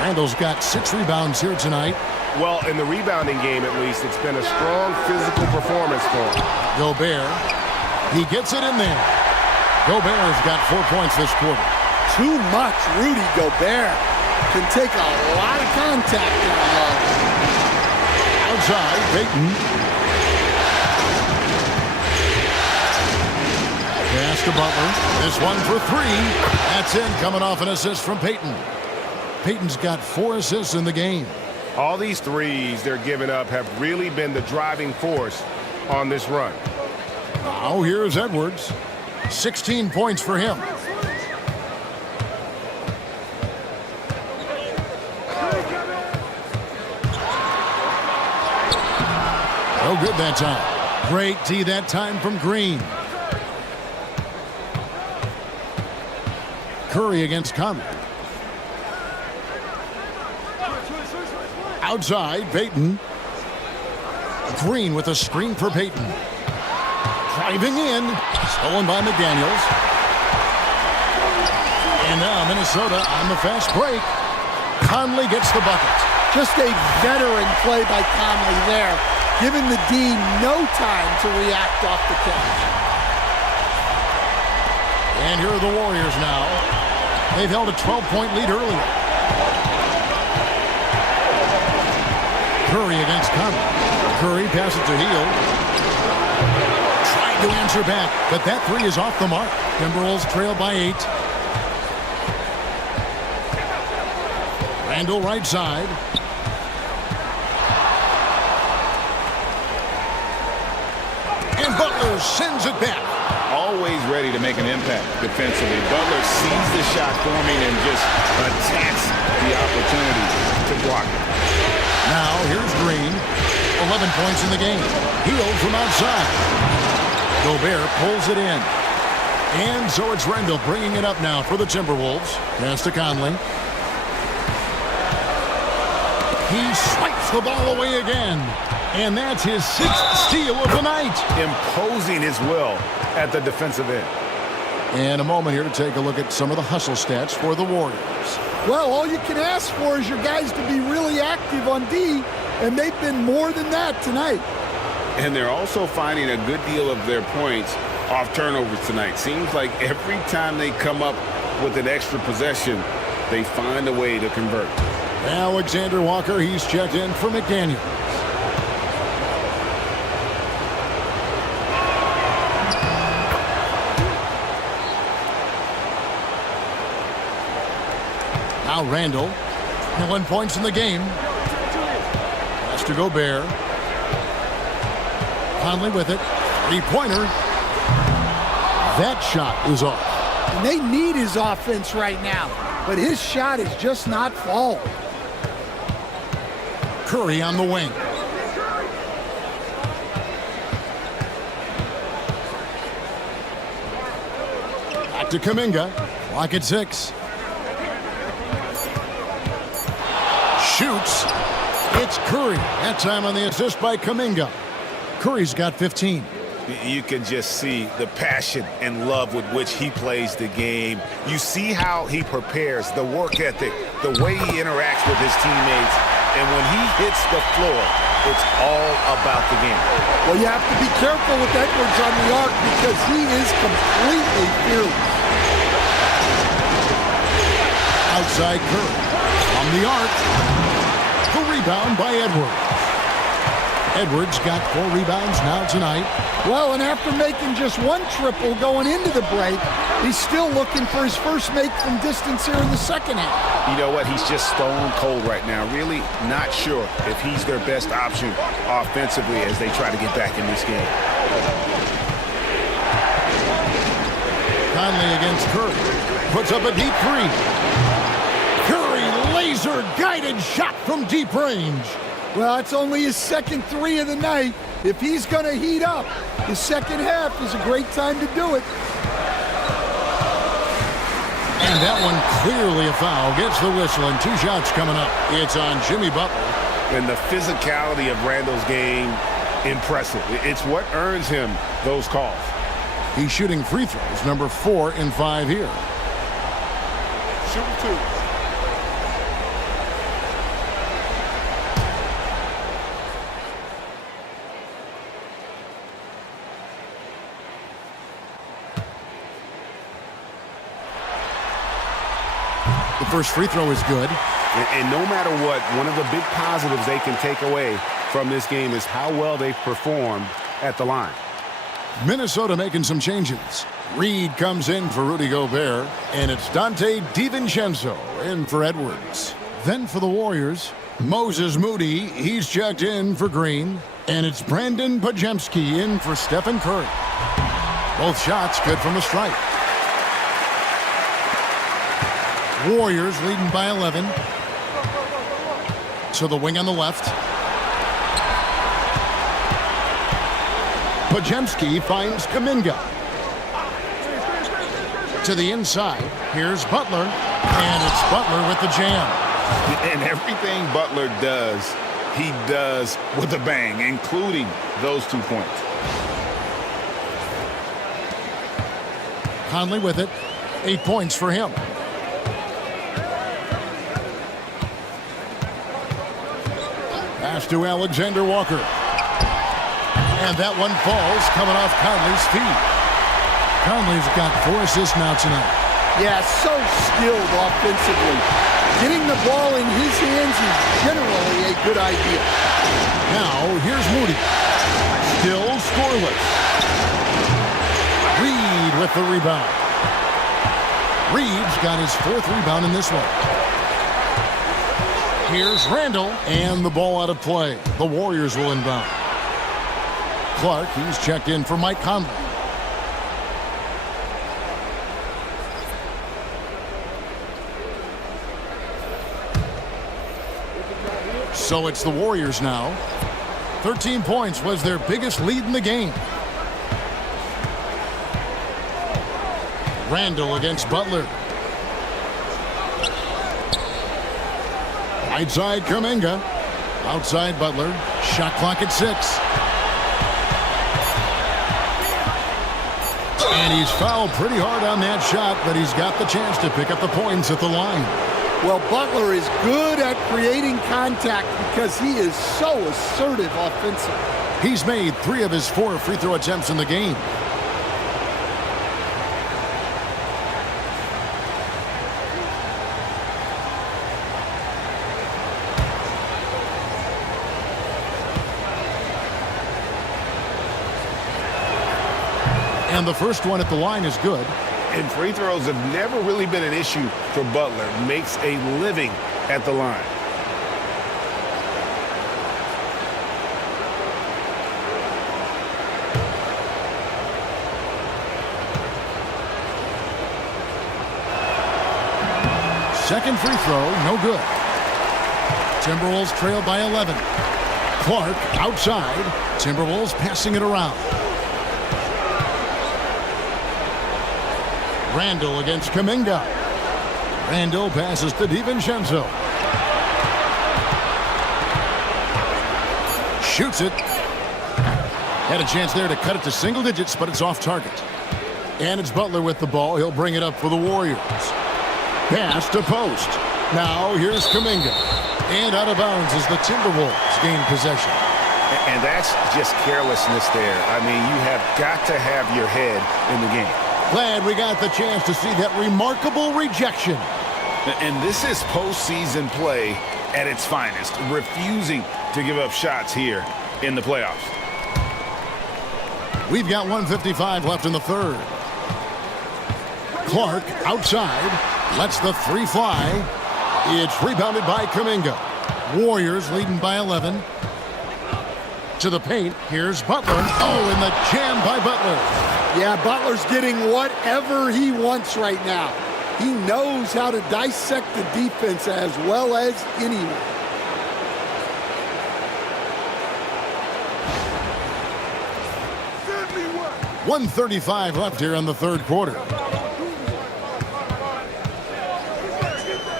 Randall's got 6 rebounds here tonight. Well, in the rebounding game, at least, it's been a strong physical performance for him. Gobert. He gets it in there. Gobert's got 4 points this quarter. Too much. Rudy Gobert can take a lot of contact down low. Outside, Payton. Pass to Butler. This one for 3. That's in, coming off an assist from Payton. Payton's got 4 assists in the game. All these threes they're giving up have really been the driving force on this run. Now here's Edwards. 16 points for him. No good that time. Great D that time from Green. Curry against Conley. Outside, Payton. Green with a screen for Payton. Driving in. Stolen by McDaniels. And now Minnesota on the fast break. Conley gets the bucket. Just a veteran play by Conley there, giving the D no time to react off the catch. And here are the Warriors now. They've held a 12-point lead earlier. Curry against Conley. Curry passes to Hield. Trying to answer back, but that 3 is off the mark. Timberwolves trail by 8. Randall right side. And Butler sends it back. Always ready to make an impact defensively. Butler sees the shot forming and just attacks the opportunity to block it. Now here's Green. 11 points in the game. Hield from outside. Gobert pulls it in. And so it's Randall bringing it up now for the Timberwolves. Pass to Conley. He swipes the ball away again. And that's his 6th steal of the night. Imposing his will at the defensive end. And a moment here to take a look at some of the hustle stats for the Warriors. Well, all you can ask for is your guys to be really active on D, and they've been more than that tonight. And they're also finding a good deal of their points off turnovers tonight. Seems like every time they come up with an extra possession, they find a way to convert. Alexander Walker, he's checked in for McDaniel. Now Randall. 1 points in the game. Pass to Gobert. Conley with it. Three-pointer. That shot is off. And they need his offense right now, but his shot is just not falling. Curry on the wing. Back to Kuminga. Clock at 6. Shoots. It's Curry. That time on the assist by Kuminga. Curry's got 15. You can just see the passion and love with which he plays the game. You see how he prepares, the work ethic, the way he interacts with his teammates. And when he hits the floor, it's all about the game. Well, you have to be careful with Edwards on the arc because he is completely fearless. Outside Curry. On the arc. The rebound by Edwards. Edwards got 4 rebounds now tonight. Well, and after making just 1 triple going into the break, he's still looking for his first make from distance here in the second half. You know what? He's just stone cold right now. Really not sure if he's their best option offensively as they try to get back in this game. Conley against Curry. Puts up a deep 3. Curry laser-guided shot from deep range. Well, it's only his second 3 of the night. If he's going to heat up, the second half is a great time to do it. And that one clearly a foul. Gets the whistle, and 2 shots coming up. It's on Jimmy Butler. And the physicality of Randall's game, impressive. It's what earns him those calls. He's shooting free throws, number 4 in 5 here. Shoot 2. The first free throw is good. And no matter what, one of the big positives they can take away from this game is how well they've performed at the line. Minnesota making some changes. Reed comes in for Rudy Gobert, and it's Dante DiVincenzo in for Edwards. Then for the Warriors, Moses Moody, he's checked in for Green, and it's Brandon Pajemski in for Stephen Curry. Both shots good from the stripe. Warriors leading by 11. To the wing on the left. Pajemski finds Kuminga. To the inside. Here's Butler. And it's Butler with the jam. And everything Butler does, he does with a bang, including those 2 points. Conley with it. 8 points for him. Pass to Alexander Walker. And that one falls coming off Conley's feet. Conley's got 4 assists now tonight. Yeah, so skilled offensively. Getting the ball in his hands is generally a good idea. Now, here's Moody. Still scoreless. Reed with the rebound. Reed's got his 4th rebound in this one. Here's Randall, and the ball out of play. The Warriors will inbound. Clark, he's checked in for Mike Conley. So it's the Warriors now. 13 points was their biggest lead in the game. Randall against Butler. Right side, Kuminga. Outside, Butler. Shot clock at 6. And he's fouled pretty hard on that shot, but he's got the chance to pick up the points at the line. Well, Butler is good at creating contact because he is so assertive offensively. He's made 3 of his 4 free throw attempts in the game. And the first one at the line is good. And free throws have never really been an issue for Butler. Makes a living at the line. Second free throw, no good. Timberwolves trail by 11. Clark outside. Timberwolves passing it around. Randall against Kuminga. Randall passes to DiVincenzo. Shoots it. Had a chance there to cut it to single digits, but it's off target. And it's Butler with the ball. He'll bring it up for the Warriors. Pass to post. Now here's Kuminga. And out of bounds as the Timberwolves gain possession. And that's just carelessness there. I mean, you have got to have your head in the game. Glad we got the chance to see that remarkable rejection. And this is postseason play at its finest, refusing to give up shots here in the playoffs. We've got 1:55 left in the third. Clark outside, lets the 3 fly. It's rebounded by Kuminga. Warriors leading by 11. To the paint, here's Butler. Oh, and the jam by Butler. Yeah, Butler's getting whatever he wants right now. He knows how to dissect the defense as well as anyone. .135 left here in the third quarter.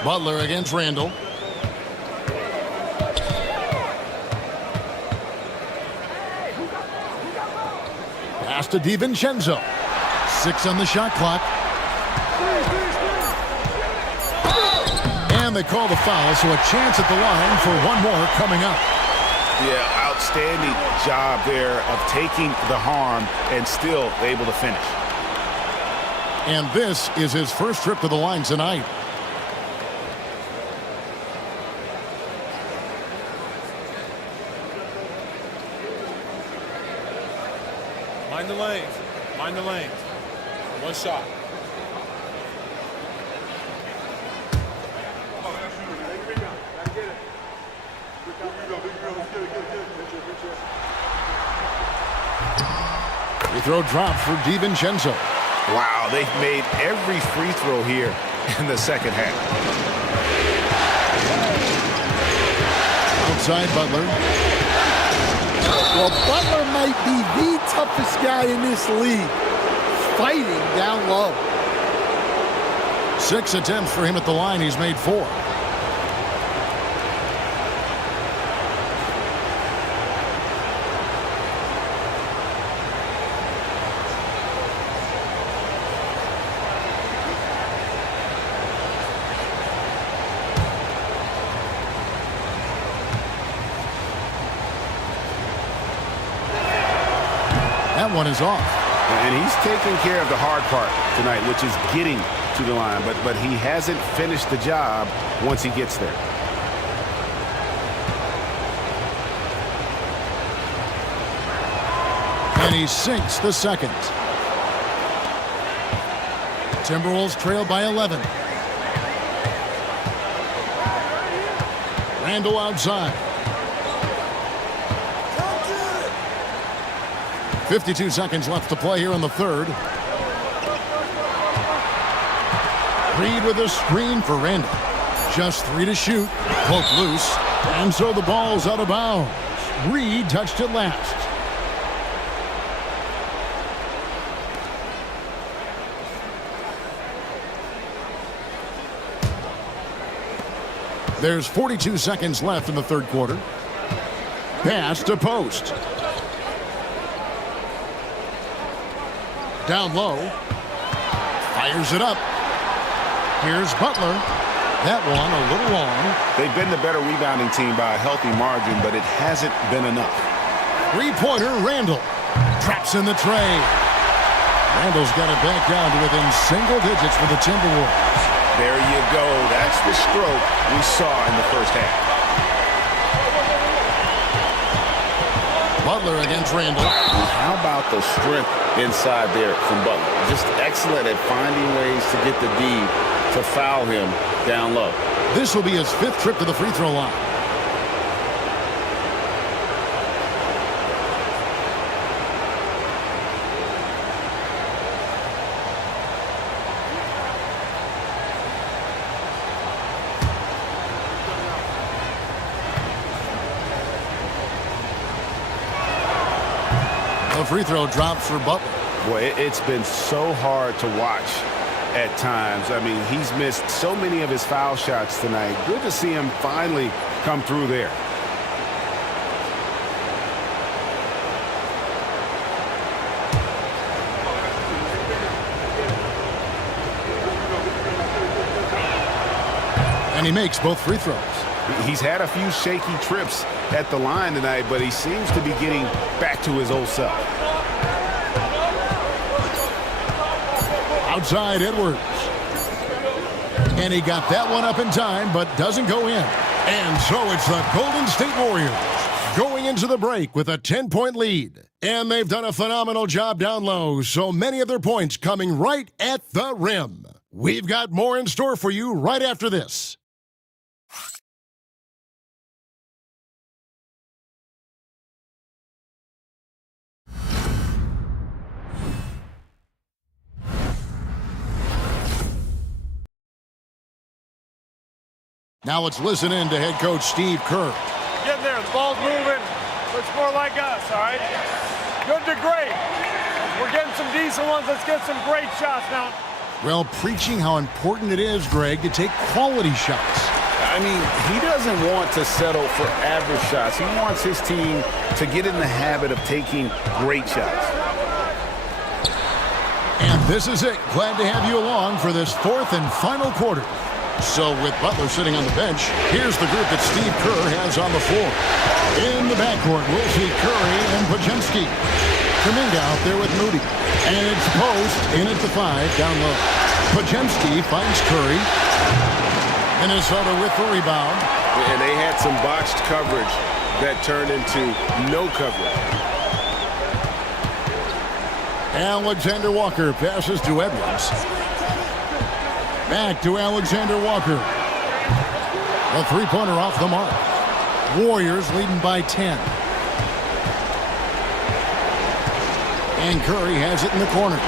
Butler against Randall. Pass to DiVincenzo. 6 on the shot clock. And they call the foul, so a chance at the line for one more coming up. Yeah, outstanding job there of taking the harm and still able to finish. And this is his first trip to the line tonight. Mind the lanes. Mind the lanes. One shot. Free throw drop for DiVincenzo. Wow, they've made every free throw here in the second half. Outside Butler. Well, Butler might be the toughest guy in this league, fighting down low. 6 attempts for him at the line. He's made 4. That one is off. And he's taking care of the hard part tonight, which is getting to the line. But he hasn't finished the job once he gets there. And he sinks the second. Timberwolves trail by 11. Randall outside. 52 seconds left to play here in the third. Reed with a screen for Randall. Just 3 to shoot. Poke loose. And so the ball's out of bounds. Reed touched it last. There's 42 seconds left in the third quarter. Pass to Post. Down low. Fires it up. Here's Butler. That one a little long. They've been the better rebounding team by a healthy margin, but it hasn't been enough. Three-pointer, Randall. Traps in the tray. Randall's got it back down to within single digits for the Timberwolves. There you go. That's the stroke we saw in the first half. Butler against Randall. How about the strength inside there from Butler? Just excellent at finding ways to get the D to foul him down low. This will be his 5th trip to the free throw line. The free throw drops for Butler. Boy, it's been so hard to watch at times. I mean, he's missed so many of his foul shots tonight. Good to see him finally come through there. And he makes both free throws. He's had a few shaky trips at the line tonight, but he seems to be getting back to his old self. Outside Edwards. And he got that one up in time, but doesn't go in. And so it's the Golden State Warriors going into the break with a 10-point lead. And they've done a phenomenal job down low, so many of their points coming right at the rim. We've got more in store for you right after this. Now let's listen in to head coach Steve Kerr. Get there. The ball's moving. Looks more like us, all right? Good to great. We're getting some decent ones. Let's get some great shots now. Well, preaching how important it is, Greg, to take quality shots. I mean, he doesn't want to settle for average shots. He wants his team to get in the habit of taking great shots. And this is it. Glad to have you along for this 4th and final quarter. So with Butler sitting on the bench, here's the group that Steve Kerr has on the floor. In the backcourt, we'll see Curry and Podziemski. Kuminga out there with Moody. And it's Post in at the 5 down low. Podziemski finds Curry. Minnesota with the rebound. And they had some botched coverage that turned into no coverage. Alexander Walker passes to Edwards. Back to Alexander Walker. A three-pointer off the mark. Warriors leading by 10. And Curry has it in the corner.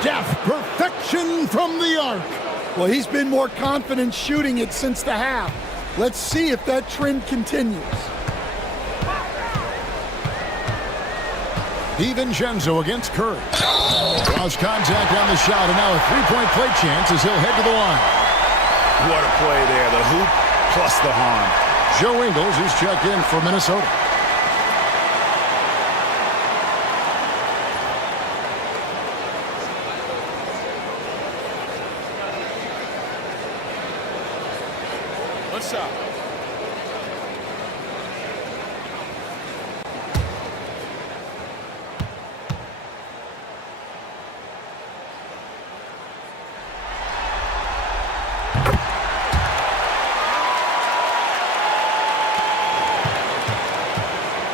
Steph, perfection from the arc. Well, he's been more confident shooting it since the half. Let's see if that trend continues. DiVincenzo against Curry. Draws contact on the shot, and now a three-point play chance as he'll head to the line. What a play there. The hoop plus the harm. Joe Ingles is checked in for Minnesota. What's up?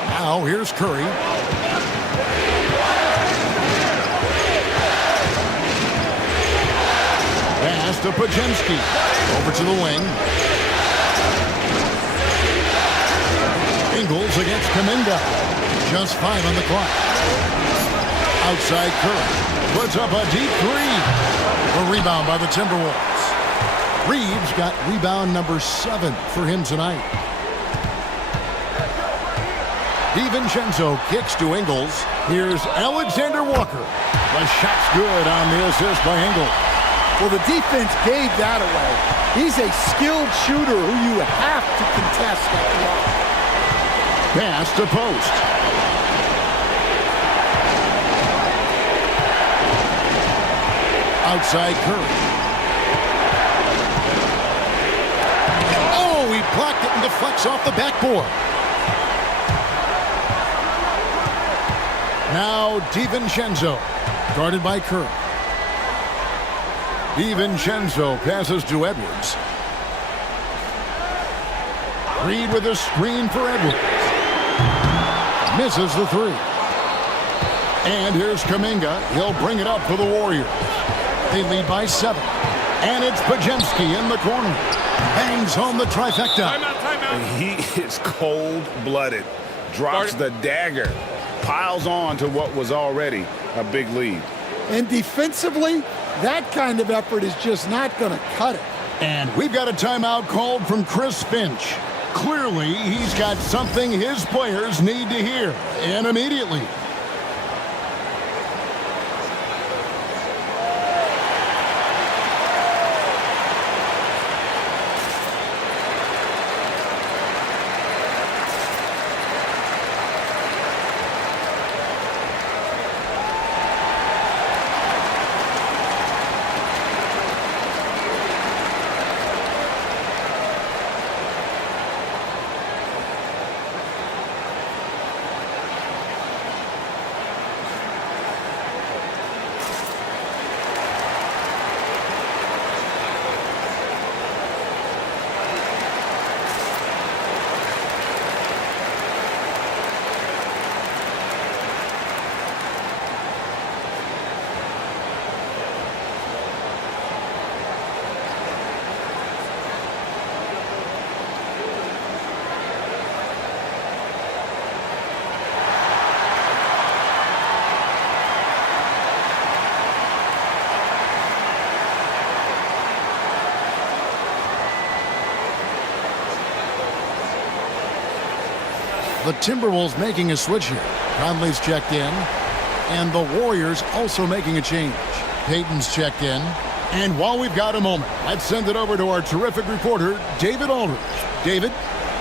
Now here's Curry. Pass to Podziemski. Over to the wing. Ingles against Kuminga. Just 5 on the clock. Outside Curry. Puts up a deep 3. A rebound by the Timberwolves. Reeves got rebound number 7 for him tonight. DiVincenzo kicks to Ingles. Here's Alexander Walker. The shot's good on the assist by Ingles. Well, the defense gave that away. He's a skilled shooter who you have to contest at the line. Pass to post. Outside Curry. Oh, he blocked it and deflects off the backboard. Now DiVincenzo, guarded by Curry. DiVincenzo passes to Edwards. Reed with a screen for Edwards. Misses the three. And here's Kuminga. He'll bring it up for the Warriors. They lead by 7. And it's Pajemski in the corner. Bangs home the trifecta. Timeout. He is cold-blooded. Drops the dagger. Piles on to what was already a big lead. And defensively, that kind of effort is just not going to cut it. And we've got a timeout called from Chris Finch. Clearly, he's got something his players need to hear, and immediately. The Timberwolves making a switch here. Conley's checked in. And the Warriors also making a change. Payton's checked in. And while we've got a moment, let's send it over to our terrific reporter, David Aldridge. David?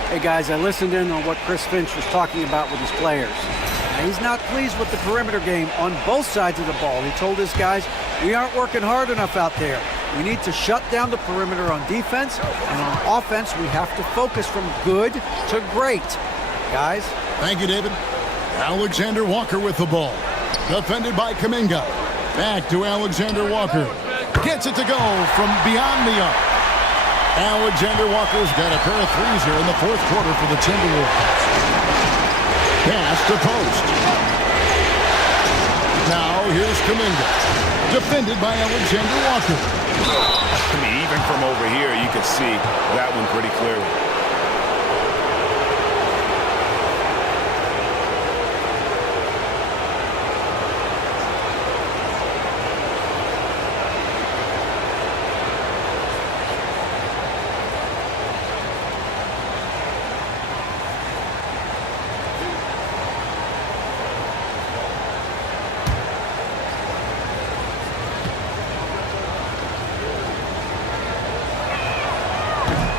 Hey, guys, I listened in on what Chris Finch was talking about with his players. Now, he's not pleased with the perimeter game on both sides of the ball. He told his guys, we aren't working hard enough out there. We need to shut down the perimeter on defense, and on offense, we have to focus from good to great. Guys? Thank you, David. Alexander Walker with the ball. Defended by Kuminga. Back to Alexander Walker. Gets it to go from beyond the arc. Alexander Walker's got a pair of threes here in the fourth quarter for the Timberwolves. Pass to post. Now here's Kuminga. Defended by Alexander Walker. I mean, even from over here, you can see that one pretty clearly.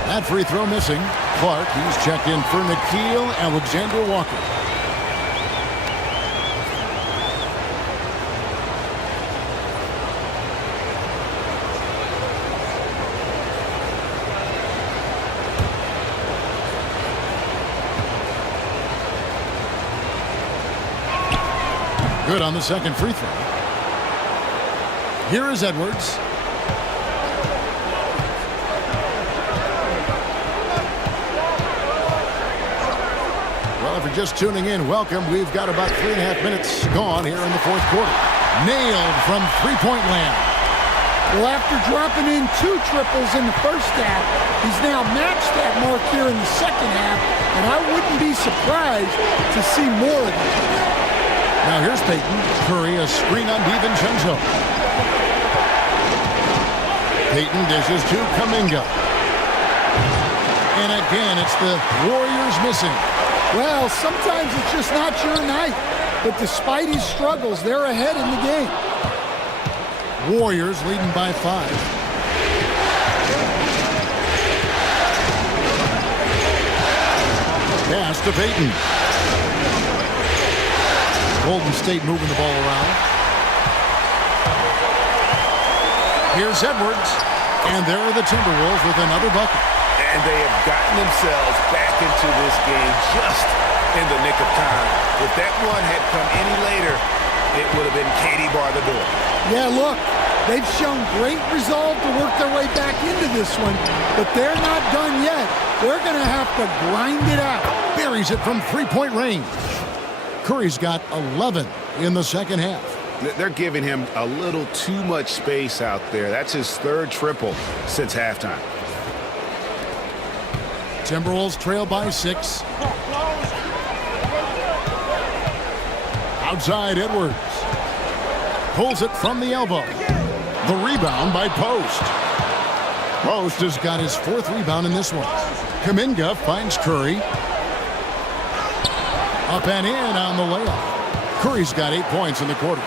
That free throw missing. Clark, he's checked in for Nickeil Alexander Walker. Good on the second free throw. Here is Edwards. If you're just tuning in, welcome. We've got about 3.5 minutes gone here in the fourth quarter. Nailed from three-point land. Well, after dropping in 2 triples in the first half, he's now matched that mark here in the second half, and I wouldn't be surprised to see more of it. Now here's Payton. Curry, a screen on DiVincenzo. Payton dishes to Kuminga. And again, it's the Warriors missing. Well, sometimes it's just not your night. But despite his struggles, they're ahead in the game. Warriors leading by 5. Pass to Payton. Golden State moving the ball around. Here's Edwards. And there are the Timberwolves with another bucket. And they have gotten themselves back into this game just in the nick of time. If that one had come any later, it would have been Katie bar the door. Yeah, look, they've shown great resolve to work their way back into this one, but they're not done yet. They're going to have to grind it out. Buries it from three-point range. Curry's got 11 in the second half. They're giving him a little too much space out there. That's his third triple since halftime. Timberwolves trail by 6. Outside Edwards. Pulls it from the elbow. The rebound by Post. Post has got his 4th rebound in this one. Kuminga finds Curry. Up and in on the layup. Curry's got 8 points in the quarter.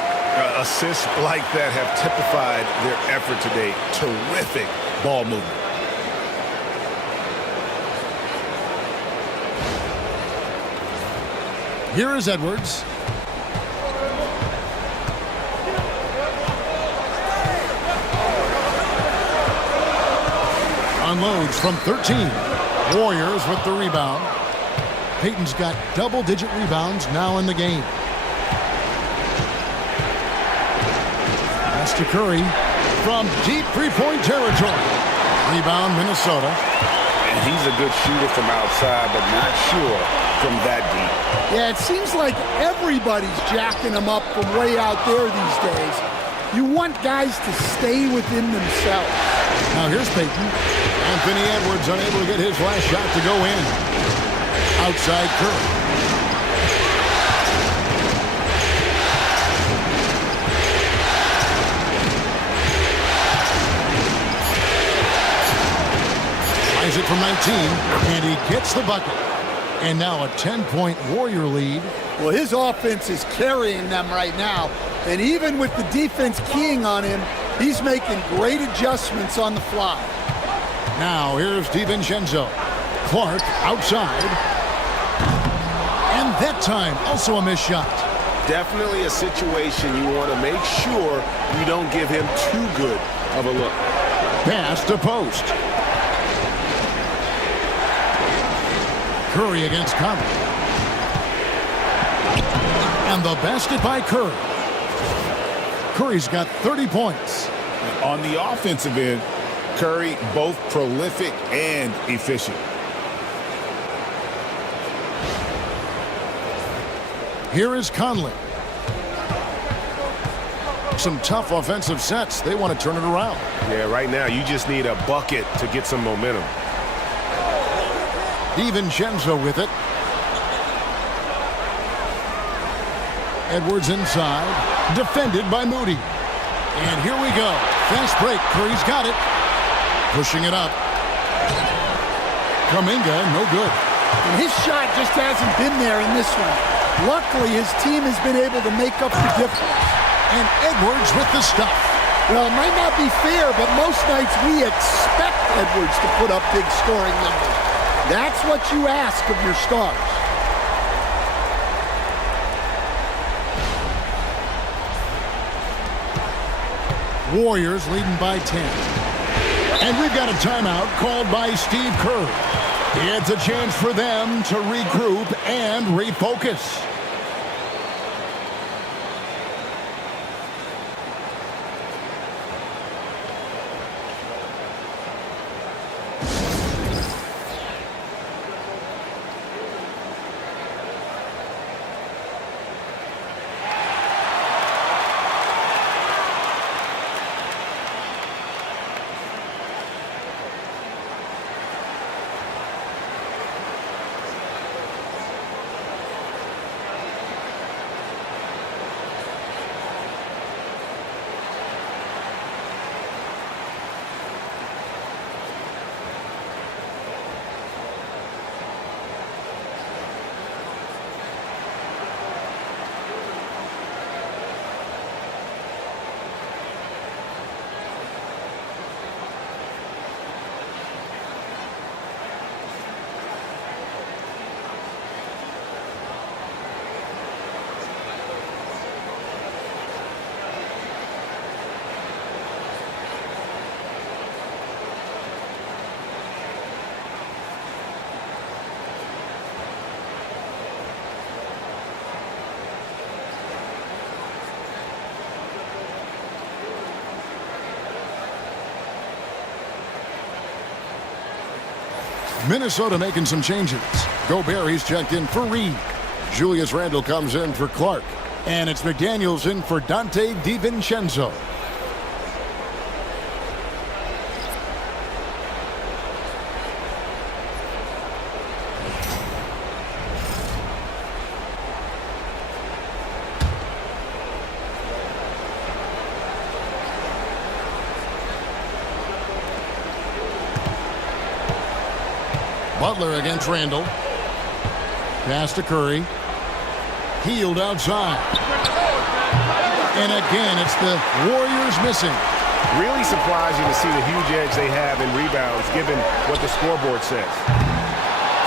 Assists like that have typified their effort today. Terrific ball movement. Here is Edwards. Unloads from 13. Warriors with the rebound. Payton's got double-digit rebounds now in the game. Pass to Curry from deep three-point territory. Rebound, Minnesota. And he's a good shooter from outside, but not sure from that deep. Yeah, it seems like everybody's jacking them up from way out there these days. You want guys to stay within themselves. Now here's Payton. Anthony Edwards unable to get his last shot to go in. Outside Curry. Tries it from 19, and he gets the bucket. And now a 10-point Warrior lead. Well, his offense is carrying them right now. And even with the defense keying on him, he's making great adjustments on the fly. Now here's DiVincenzo. Clark outside. And that time, also a missed shot. Definitely a situation you want to make sure you don't give him too good of a look. Pass to Post. Curry against Conley. And the basket by Curry. Curry's got 30 points. On the offensive end, Curry both prolific and efficient. Here is Conley. Some tough offensive sets. They want to turn it around. Yeah, right now you just need a bucket to get some momentum. DiVincenzo with it. Edwards inside. Defended by Moody. And here we go. Fast break. Curry's got it. Pushing it up. Kuminga, no good. And his shot just hasn't been there in this one. Luckily, his team has been able to make up the difference. And Edwards with the stuff. Well, it might not be fair, but most nights we expect Edwards to put up big scoring numbers. That's what you ask of your stars. Warriors leading by 10. And we've got a timeout called by Steve Kerr. It's a chance for them to regroup and refocus. Minnesota making some changes. Gobert, he's checked in for Reed. Julius Randle comes in for Clark. And it's McDaniels in for Dante DiVincenzo. Butler against Randle. Pass to Curry. Hield outside. And again, it's the Warriors missing. Really surprising to see the huge edge they have in rebounds, given what the scoreboard says.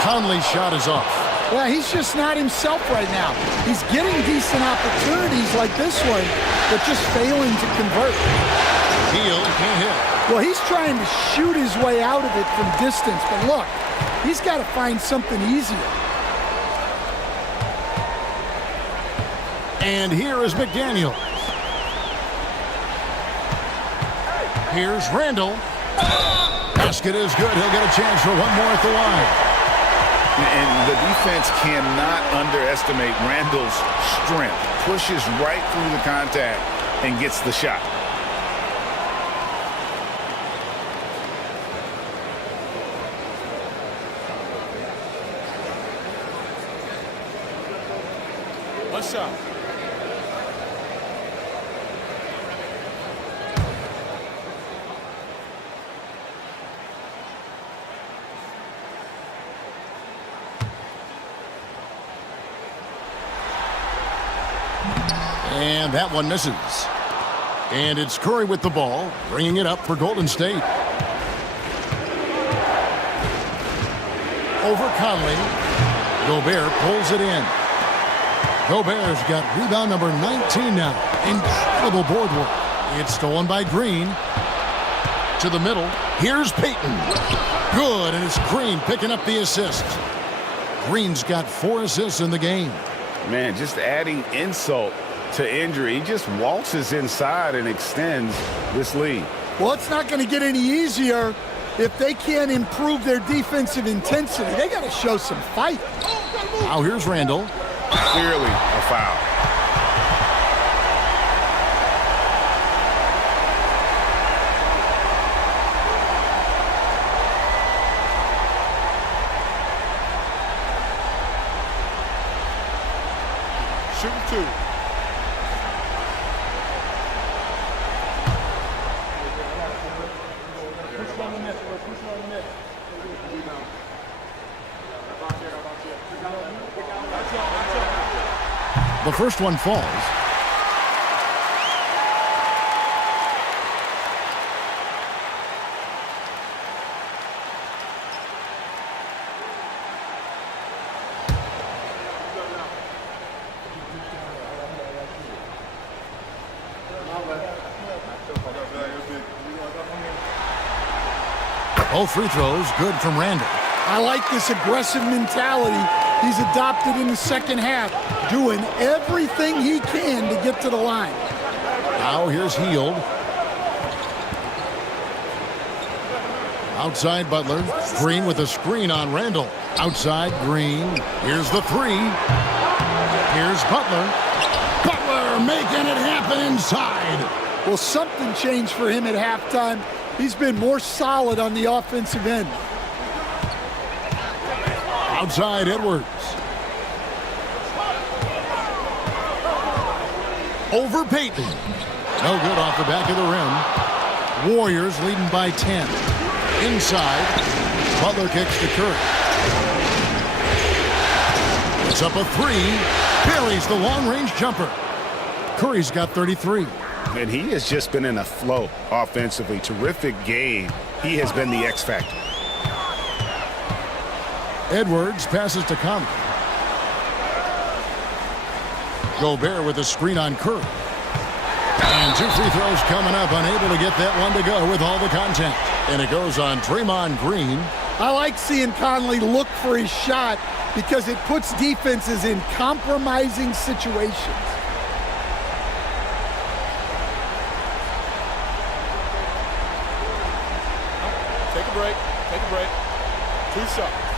Conley's shot is off. Well, he's just not himself right now. He's getting decent opportunities like this one, but just failing to convert. Hield can't hit. Well, he's trying to shoot his way out of it from distance, but look, he's got to find something easier. And here is McDaniels. Here's Randle. Basket is good. He'll get a chance for one more at the line. And the defense cannot underestimate Randle's strength. Pushes right through the contact and gets the shot. One shot. And that one misses. And it's Curry with the ball, bringing it up for Golden State. Over Conley. Gobert pulls it in. Gobert's got rebound number 19 now. Incredible board work. It's stolen by Green. To the middle. Here's Payton. Good, and it's Green picking up the assist. Green's got 4 assists in the game. Man, just adding insult to injury. He just waltzes inside and extends this lead. Well, it's not going to get any easier if they can't improve their defensive intensity. They got to show some fight. Now here's Randle. Clearly a foul. Shooting 2. The first one falls. Both free throws good from Randle. I like this aggressive mentality he's adopted in the second half, doing everything he can to get to the line. Now here's Hield. Outside Butler. Green with a screen on Randle. Outside Green. Here's the 3. Here's Butler. Butler making it happen inside. Well, something changed for him at halftime. He's been more solid on the offensive end. Outside Edwards. Over Payton. No good off the back of the rim. Warriors leading by 10. Inside. Butler kicks to Curry. It's up a 3. Buries the long-range jumper. Curry's got 33. And he has just been in a flow offensively. Terrific game. He has been the X factor. Edwards passes to Conley. Gobert with a screen on Curry. And 2 free throws coming up. Unable to get that one to go with all the contact. And it goes on Draymond Green. I like seeing Conley look for his shot because it puts defenses in compromising situations. Take a break. Take a break. Two shots.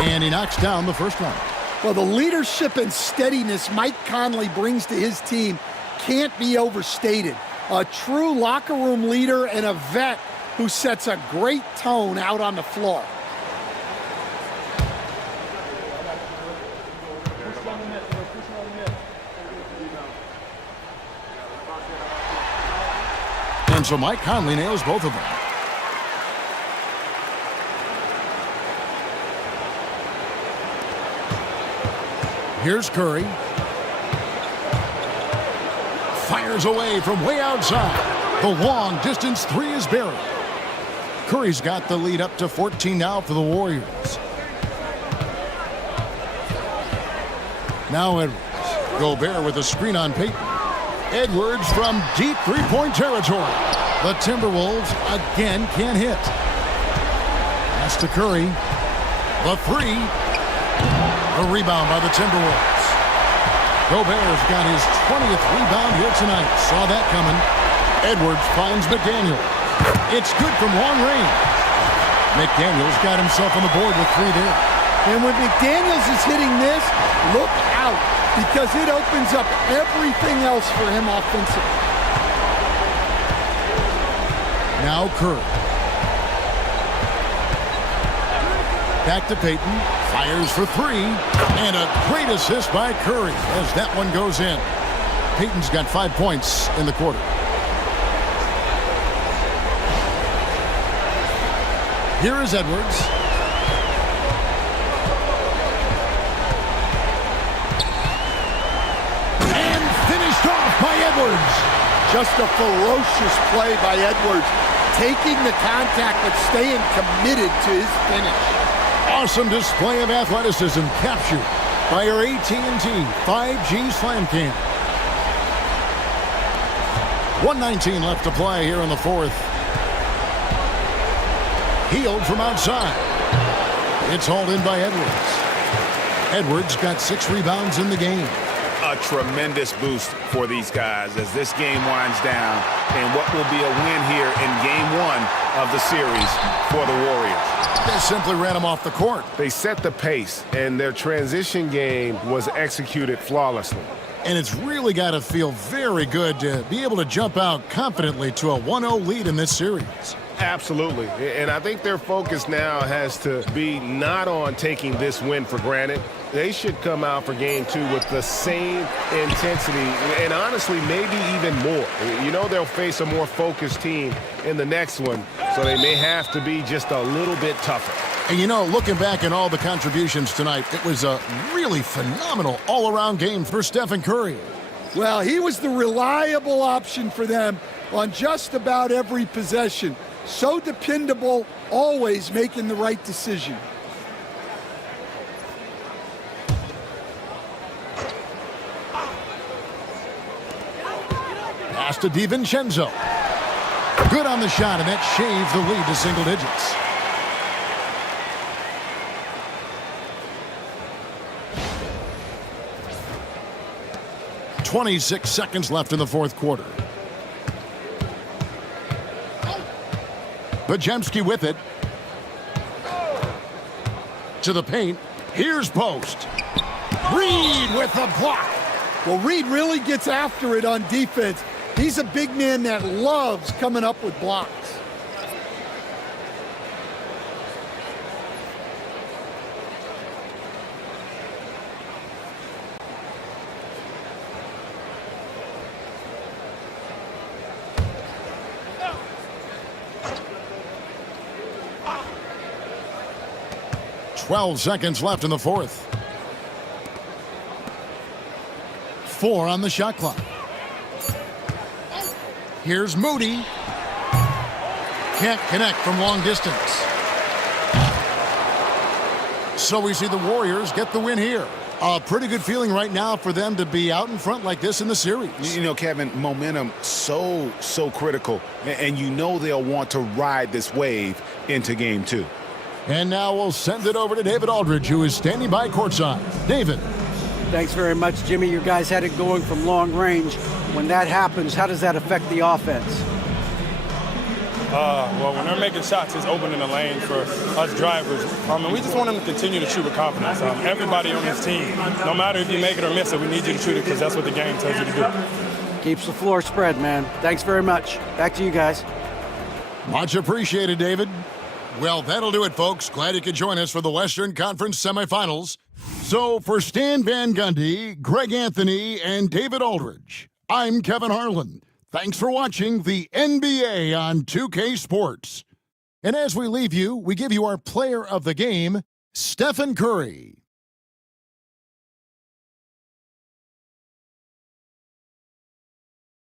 And he knocks down the first one. Well, the leadership and steadiness Mike Conley brings to his team can't be overstated. A true locker room leader and a vet who sets a great tone out on the floor. And so Mike Conley nails both of them. Here's Curry. Fires away from way outside. The long distance three is buried. Curry's got the lead up to 14 now for the Warriors. Now Edwards. Gobert with a screen on Payton. Edwards from deep three-point territory. The Timberwolves again can't hit. That's to Curry. The three. A rebound by the Timberwolves. Gobert's got his 20th rebound here tonight. Saw that coming. Edwards finds McDaniel. It's good from long range. McDaniel's got himself on the board with three there. And when McDaniels is hitting this, look out, because it opens up everything else for him offensively. Now Curry. Back to Payton. Fires for three. And a great assist by Curry as that one goes in. Payton's got 5 points in the quarter. Here is Edwards. And finished off by Edwards. Just a ferocious play by Edwards, taking the contact but staying committed to his finish. Awesome display of athleticism captured by our AT&T 5G Slam Cam. 1:19 left to play here in the fourth. Healed from outside. It's hauled in by Edwards. Edwards got 6 rebounds in the game. A tremendous boost for these guys as this game winds down and what will be a win here in game 1 of the series for the Warriors. They simply ran him off the court. They set the pace, and their transition game was executed flawlessly. And it's really got to feel very good to be able to jump out confidently to a 1-0 lead in this series. Absolutely. And I think their focus now has to be not on taking this win for granted. They should come out for game 2 with the same intensity and honestly maybe even more. You know they'll face a more focused team in the next one, so they may have to be just a little bit tougher. And you know, looking back at all the contributions tonight, it was a really phenomenal all-around game for Stephen Curry. Well, he was the reliable option for them on just about every possession. So dependable, always making the right decision. Pass to DiVincenzo. Good on the shot, and that shaves the lead to single digits. .26 seconds left in the fourth quarter. Bajemski with it. To the paint. Here's Post. Reed with the block. Well, Reed really gets after it on defense. He's a big man that loves coming up with blocks. .12 seconds left in the fourth. 4 on the shot clock. Here's Moody. Can't connect from long distance. So we see the Warriors get the win here. A pretty good feeling right now for them to be out in front like this in the series. You know, Kevin, momentum so critical. And you know they'll want to ride this wave into game 2. And now we'll send it over to David Aldridge, who is standing by courtside. David. Thanks very much, Jimmy. You guys had it going from long range. When that happens, how does that affect the offense? Well, when they're making shots, it's opening the lane for us drivers. And we just want them to continue to shoot with confidence. Everybody on this team, no matter if you make it or miss it, we need you to shoot it because that's what the game tells you to do. Keeps the floor spread, man. Thanks very much. Back to you guys. Much appreciated, David. Well, that'll do it, folks. Glad you could join us for the Western Conference semifinals. So for Stan Van Gundy, Greg Anthony, and David Aldridge, I'm Kevin Harlan. Thanks for watching the NBA on 2K Sports. And as we leave you, we give you our player of the game, Stephen Curry.